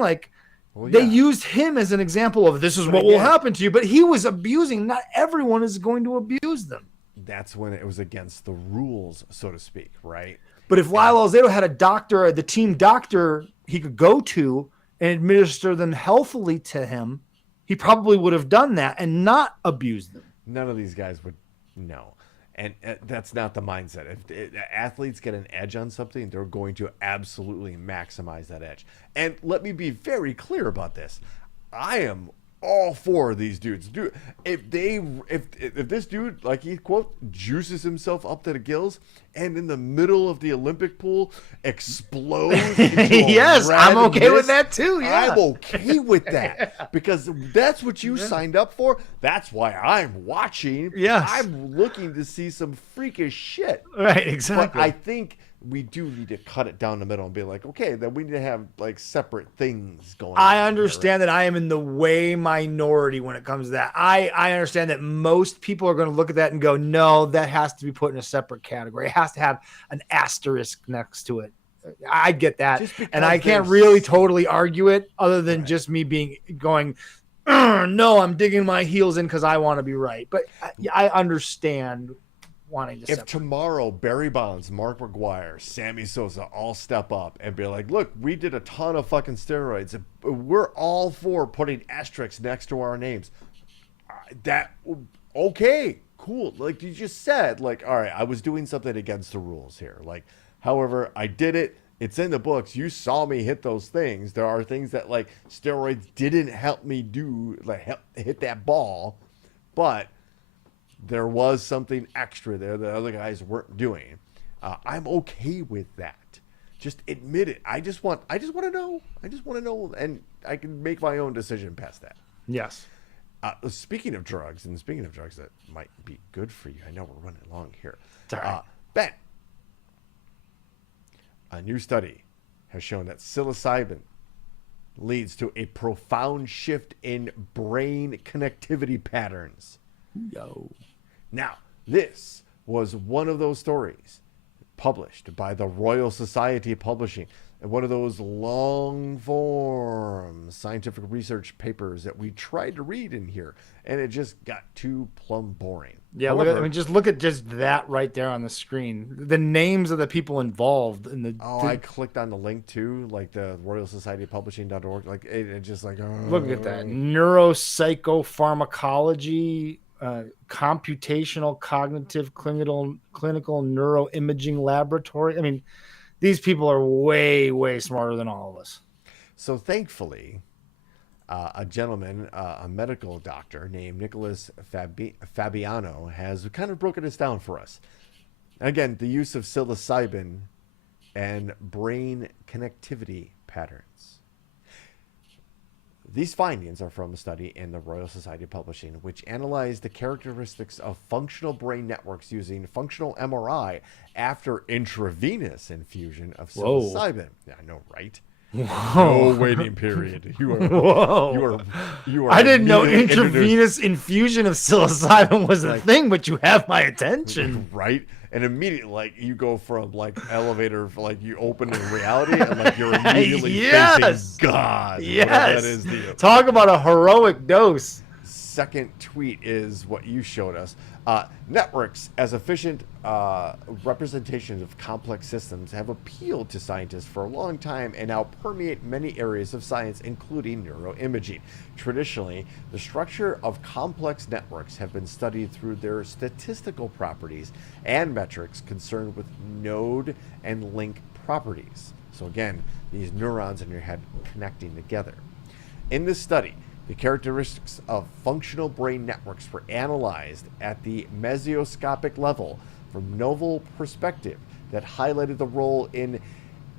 They used him as an example of this is what will happen to you, but he was abusing. Not everyone is going to abuse them. That's when it was against the rules, so to speak, right? But if Lyle Alzado had a doctor, the team doctor he could go to and administer them healthily to him, he probably would have done that and not abused them. None of these guys would know. And that's not the mindset. If athletes get an edge on something, they're going to absolutely maximize that edge. And let me be very clear about this. I am all for these dudes. Dude, if this dude, like he quote, juices himself up to the gills and in the middle of the Olympic pool explodes yes, I'm okay with that too. Yeah. I'm okay with that because that's what you signed up for. That's why I'm watching. Yes. I'm looking to see some freakish shit. Right, exactly. But I think we do need to cut it down the middle and be like, okay, then we need to have separate things going on. I understand that I am in the way minority when it comes to that. I understand that most people are going to look at that and go, no, that has to be put in a separate category. It has to have an asterisk next to it. I get that. And I can't really totally argue it other than just me going, no, I'm digging my heels in because I want to be right. But I understand wanting to. If tomorrow Barry Bonds, Mark McGwire, Sammy Sosa all step up and be like, look, we did a ton of fucking steroids. We're all for putting asterisks next to our names. Okay, cool. Like you just said, all right, I was doing something against the rules here. However, I did it. It's in the books. You saw me hit those things. There are things that steroids didn't help me do, help hit that ball, but there was something extra there that other guys weren't doing. I'm okay with that. Just admit it. I just want to know. I just want to know, and I can make my own decision past that. Yes. Speaking of drugs that might be good for you. I know we're running long here. Sorry. Ben, a new study has shown that psilocybin leads to a profound shift in brain connectivity patterns. Yo. Now, this was one of those stories published by the Royal Society of Publishing, and one of those long-form scientific research papers that we tried to read in here, and it just got too plumb boring. Yeah, However, just look at just that right there on the screen. The names of the people involved in the. I clicked on the link too, the Royal Society of Publishing.org. It just look at that neuropsychopharmacology. Computational cognitive clinical neuroimaging laboratory. I mean, these people are way, way smarter than all of us. So thankfully, a gentleman, a medical doctor named Nicholas Fabiano has kind of broken this down for us. Again, the use of psilocybin and brain connectivity patterns. These findings are from a study in the Royal Society of Publishing, which analyzed the characteristics of functional brain networks using functional MRI after intravenous infusion of psilocybin. Yeah, I know, right? Whoa. No waiting period. You are. Whoa. You are. I didn't know intravenous infusion of psilocybin was a thing, but you have my attention. Right? And immediately, you go from elevator, you open in reality, and you're immediately facing God. Yes. That is Talk about a heroic dose. Second tweet is what you showed us. Networks as efficient representations of complex systems have appealed to scientists for a long time and now permeate many areas of science, including neuroimaging. Traditionally, the structure of complex networks have been studied through their statistical properties and metrics concerned with node and link properties. So again, these neurons in your head connecting together. In this study, the characteristics of functional brain networks were analyzed at the mesoscopic level from novel perspective that highlighted the role in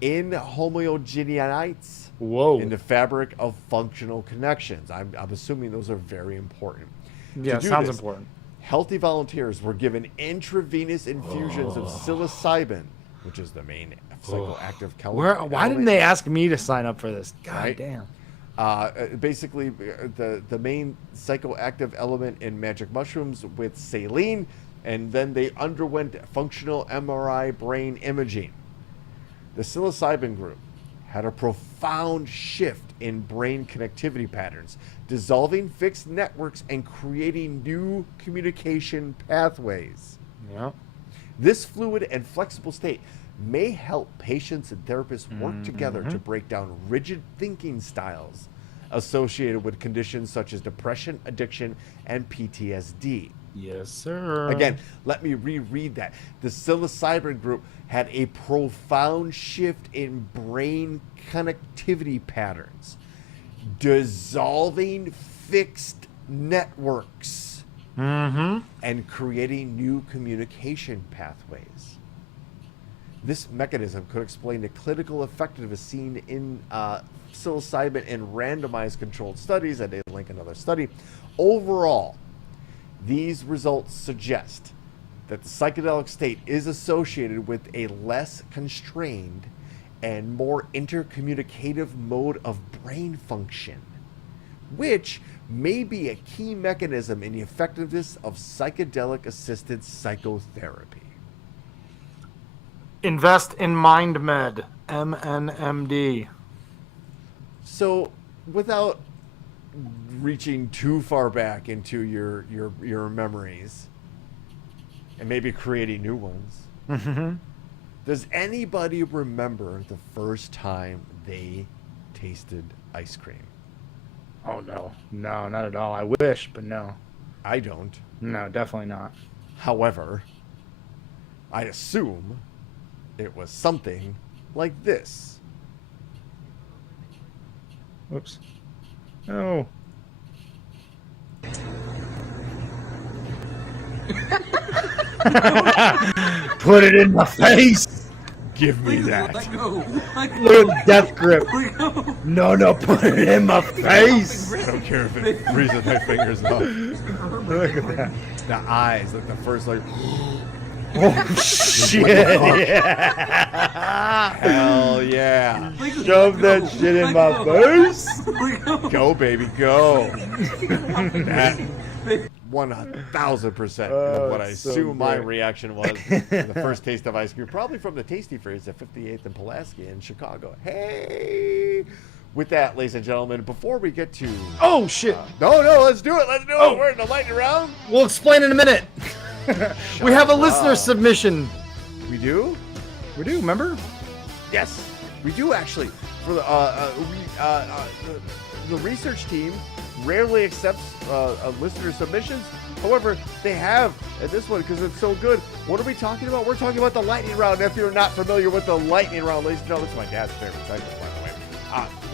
homogeneites in the fabric of functional connections. I'm assuming those are very important. Yeah, sounds important. Healthy volunteers were given intravenous infusions of psilocybin, which is the main psychoactive chemical. Why didn't they ask me to sign up for this? God Right? damn. Basically, the main psychoactive element in magic mushrooms with saline, and then they underwent functional MRI brain imaging. The psilocybin group had a profound shift in brain connectivity patterns, dissolving fixed networks and creating new communication pathways. Yeah. This fluid and flexible state may help patients and therapists work together to break down rigid thinking styles associated with conditions such as depression, addiction, and PTSD. Yes, sir. Again, let me reread that. The psilocybin group had a profound shift in brain connectivity patterns, dissolving fixed networks and creating new communication pathways. This mechanism could explain the clinical effectiveness seen in psilocybin in randomized controlled studies, and they link another study. Overall, these results suggest that the psychedelic state is associated with a less constrained and more intercommunicative mode of brain function, which may be a key mechanism in the effectiveness of psychedelic-assisted psychotherapy. Invest in MindMed, MNMD. So, without reaching too far back into your memories, and maybe creating new ones, does anybody remember the first time they tasted ice cream? Oh, no. No, not at all. I wish, but no. I don't. No, definitely not. However, I assume it was something like this. Whoops. No. Put it in my face. Give me that. Little death grip. No, put it in my face. I don't care if it freezes my fingers off. Look at that. The eyes, like the first, like, Oh, shit. hell yeah. Shove that shit in my face. Go, baby, go. That 1,000% of what I so assume my great. reaction was the first taste of ice cream, probably from the Tasty Freeze at 58th and Pulaski in Chicago. Hey! With that, ladies and gentlemen, before we get to... Oh, shit. No, let's do it. We're in the lightning round. We'll explain in a minute. We have a listener submission. We do? We do, remember? Yes, we do actually. For the research team rarely accepts listener submissions. However, they have at this one because it's so good. What are we talking about? We're talking about the lightning round. If you're not familiar with the lightning round, ladies and gentlemen, it's my dad's favorite segment, by the way.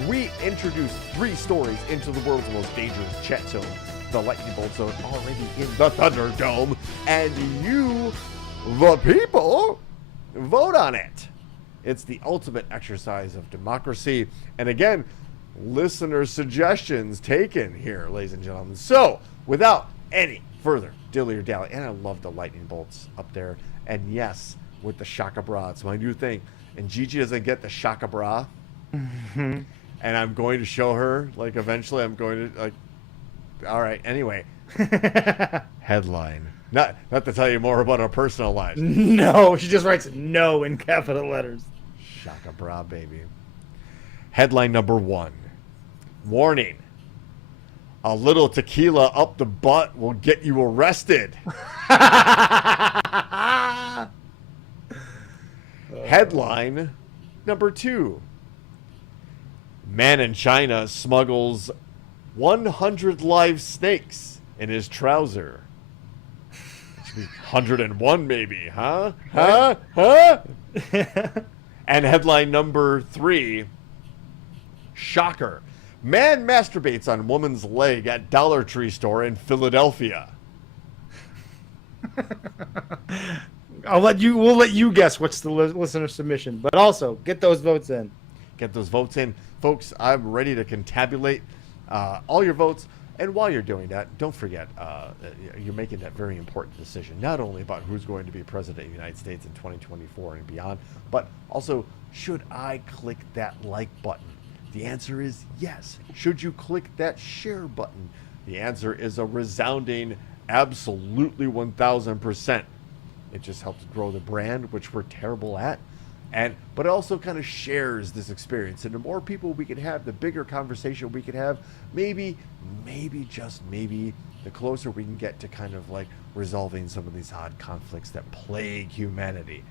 We introduce 3 stories into the world's most dangerous chat zone, the lightning bolt zone, already in the Thunderdome, and you, the people, vote on it. It's the ultimate exercise of democracy. And again, listener suggestions taken here, ladies and gentlemen. So, without any further dilly or dally, and I love the lightning bolts up there. And yes, with the Shaka Bra, it's my new thing. And Gigi doesn't get the Shaka Bra. And I'm going to show her, like, eventually I'm going to, like, all right, anyway. Headline. Not to tell you more about our personal lives. No, she just writes no in capital letters. Shaka Bra, baby. Headline number 1. Warning. A little tequila up the butt will get you arrested. Headline number 2. Man in China smuggles 100 live snakes in his trouser. 101 maybe, huh? And headline number 3, shocker. Man masturbates on woman's leg at Dollar Tree store in Philadelphia. We'll let you guess what's the listener submission, but also get those votes in. Get those votes in. Folks, I'm ready to contabulate all your votes. And while you're doing that, don't forget, you're making that very important decision, not only about who's going to be president of the United States in 2024 and beyond, but also, should I click that like button? The answer is yes. Should you click that share button? The answer is a resounding absolutely 1000%. It just helps grow the brand, which we're terrible at. But it also kind of shares this experience. And the more people we can have, the bigger conversation we can have, maybe, just maybe, the closer we can get to kind of like resolving some of these odd conflicts that plague humanity.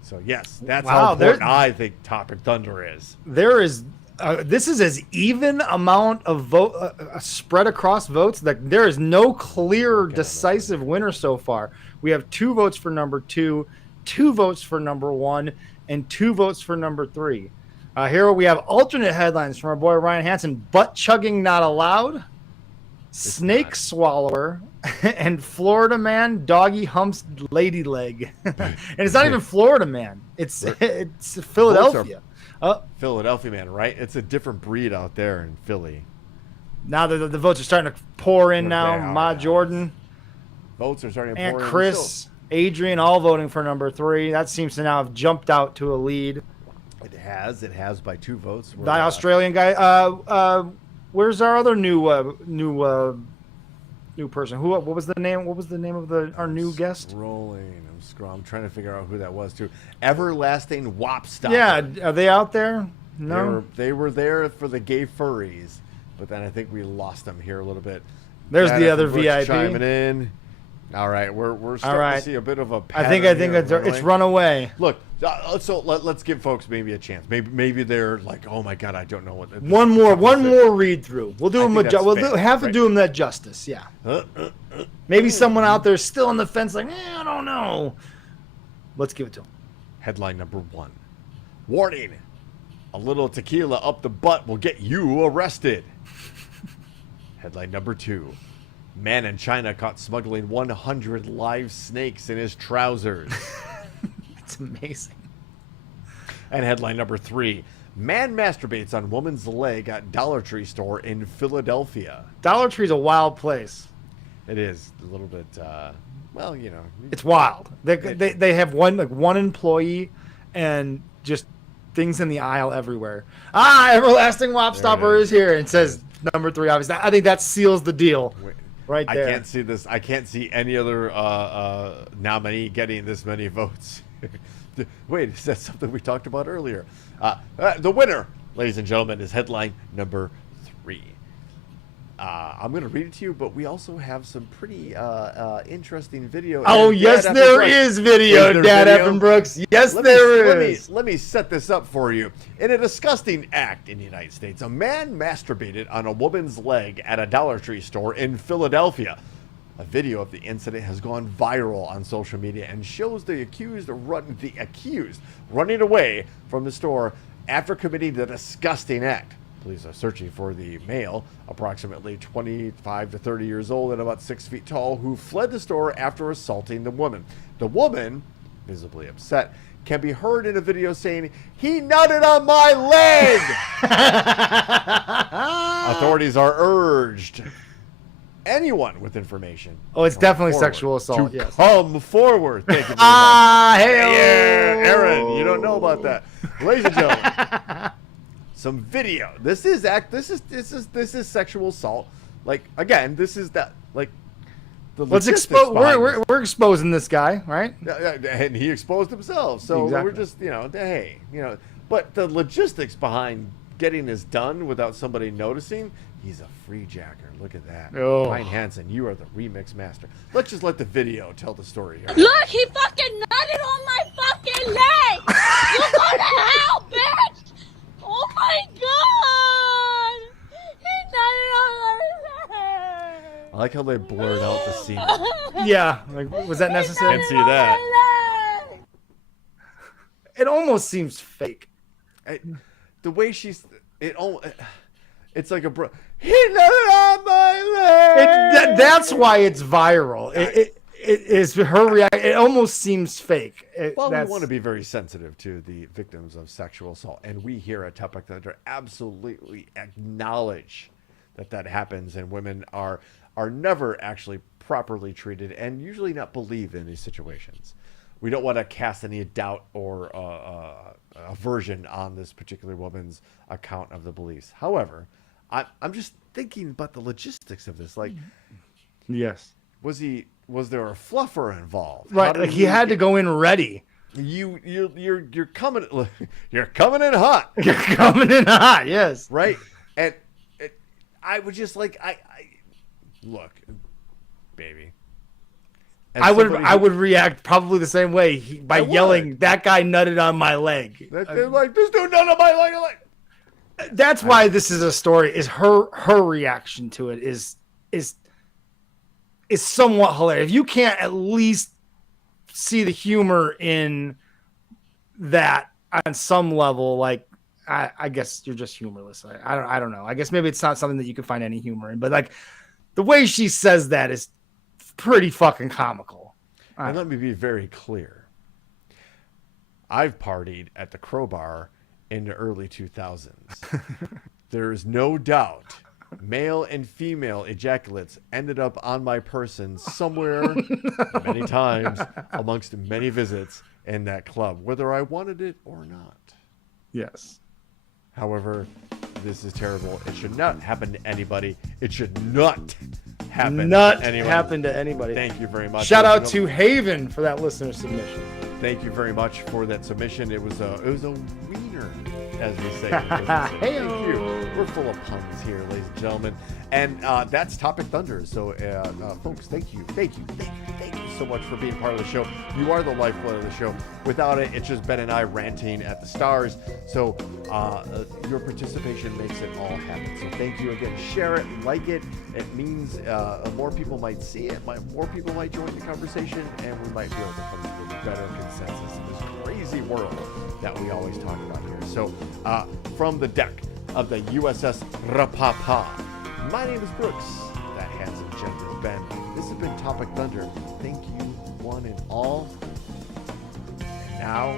So yes, that's how important I think Topic Thunder is. There is, this is as even amount of vote spread across votes that there is no clear decisive winner so far. We have 2 votes for number 2, 2 votes for number 1, and 2 votes for number 3. Here we have alternate headlines from our boy Ryan Hansen: butt chugging not allowed, snake swallower, and Florida man doggy humps lady leg. And it's not even Florida man; it's Philadelphia. Philadelphia man, right? It's a different breed out there in Philly. Now the votes are starting to pour in now. Ma Jordan, votes are starting to pour in. Aunt Chris, Adrian, all voting for number 3. That seems to now have jumped out to a lead. It has by 2 votes. The Australian guy. Where's our other new person? What was the name? What was the name of our new guest? I'm trying to figure out who that was too. Everlasting Wop Stopper. Yeah, are they out there? No, they were there for the gay furries, but then I think we lost them here a little bit. There's the other VIP chiming in. All right, we're starting to see a bit of a pattern. I think it's run away. Look, so let's give folks maybe a chance. Maybe they're like, oh my god, I don't know what. One more read through. We'll do them. We'll have to do them that justice. Yeah. Maybe someone out there is still on the fence, like, I don't know. Let's give it to them. Headline number 1: warning: a little tequila up the butt will get you arrested. Headline number 2: man in China caught smuggling 100 live snakes in his trousers. It's amazing. And headline number 3: man masturbates on woman's leg at Dollar Tree store in Philadelphia. Dollar Tree's a wild place. It is a little bit, well, it's wild. They have one employee and just things in the aisle everywhere. Everlasting Wop Stopper is here, and says number 3. Obviously, I think that seals the deal. Right there. I can't see this. I can't see any other nominee getting this many votes. Wait, is that something we talked about earlier? The winner, ladies and gentlemen, is headline number 3. I'm going to read it to you, but we also have some pretty interesting video. Oh, yes, there is video, Dad Evan Brooks. Yes, there is. Let me set this up for you. In a disgusting act in the United States, a man masturbated on a woman's leg at a Dollar Tree store in Philadelphia. A video of the incident has gone viral on social media and shows the accused running away from the store after committing the disgusting act. Police are searching for the male, approximately 25 to 30 years old and about 6 feet tall, who fled the store after assaulting the woman. The woman, visibly upset, can be heard in a video saying, "He nutted on my leg!" Authorities are urged. Anyone with information. Oh, it's definitely sexual assault. Yes. Come forward. Thank you very much. Hey, yeah, Aaron, you don't know about that, ladies and gentlemen. Some video. This is sexual assault. Like, again, this is that, like, the let's expose. We're exposing this guy, right? And he exposed himself. So exactly. We're just, hey, but the logistics behind getting this done without somebody noticing, he's a free jacker. Look at that. Oh. Ryan Hansen, you are the remix master. Let's just let the video tell the story here. Look, he fucking nutted on my fucking leg. You go to hell, bitch. Oh my god! He nutted on my leg! I like how they blurred out the scene. Yeah, like, was that necessary? Can't see that. And almost seems fake. The way she's, it's like a he nutted on my leg. That's why it's viral. It is her reaction. It almost seems fake. Well, we want to be very sensitive to the victims of sexual assault, and we here at Topic Thunder absolutely acknowledge that happens, and women are never actually properly treated, and usually not believed in these situations. We don't want to cast any doubt or aversion on this particular woman's account of the beliefs. However, I'm just thinking about the logistics of this. Like, yes, was there a fluffer involved? Right, like he had to go in ready. You're coming you're coming in hot. You're coming in hot, yes. Right, and I would just like I look, baby. I would react probably the same way by yelling, "That guy nutted on my leg." They're like, "This dude nutted on my leg." That's why this is a story. Is her reaction to it is somewhat hilarious. If you can't at least see the humor in that on some level, like I guess you're just humorless. I don't know. I guess maybe it's not something that you can find any humor in, but like the way she says that is pretty fucking comical. And let me be very clear. I've partied at the Crowbar in the early 2000s. There is no doubt male and female ejaculates ended up on my person somewhere many times amongst many visits in that club, whether I wanted it or not. Yes. However, this is terrible. It should not happen to anybody. It should not happen to anybody. Thank you very much. Shout out to Haven for that listener submission. Thank you very much for that submission. It was a wiener, as we say. Thank you. We're full of puns here, ladies and gentlemen. And that's Topic Thunder. So, folks, thank you so much for being part of the show. You are the lifeblood of the show. Without it, it's just Ben and I ranting at the stars. So your participation makes it all happen. So thank you again. Share it, like it. It means more people might see it. More people might join the conversation, and we might be able to come to a better consensus in this crazy world that we always talk about here. So from the deck of the USS Rapapa, my name is Brooks. That handsome gent is Ben. This has been Topic Thunder. Thank you, one and all. And now,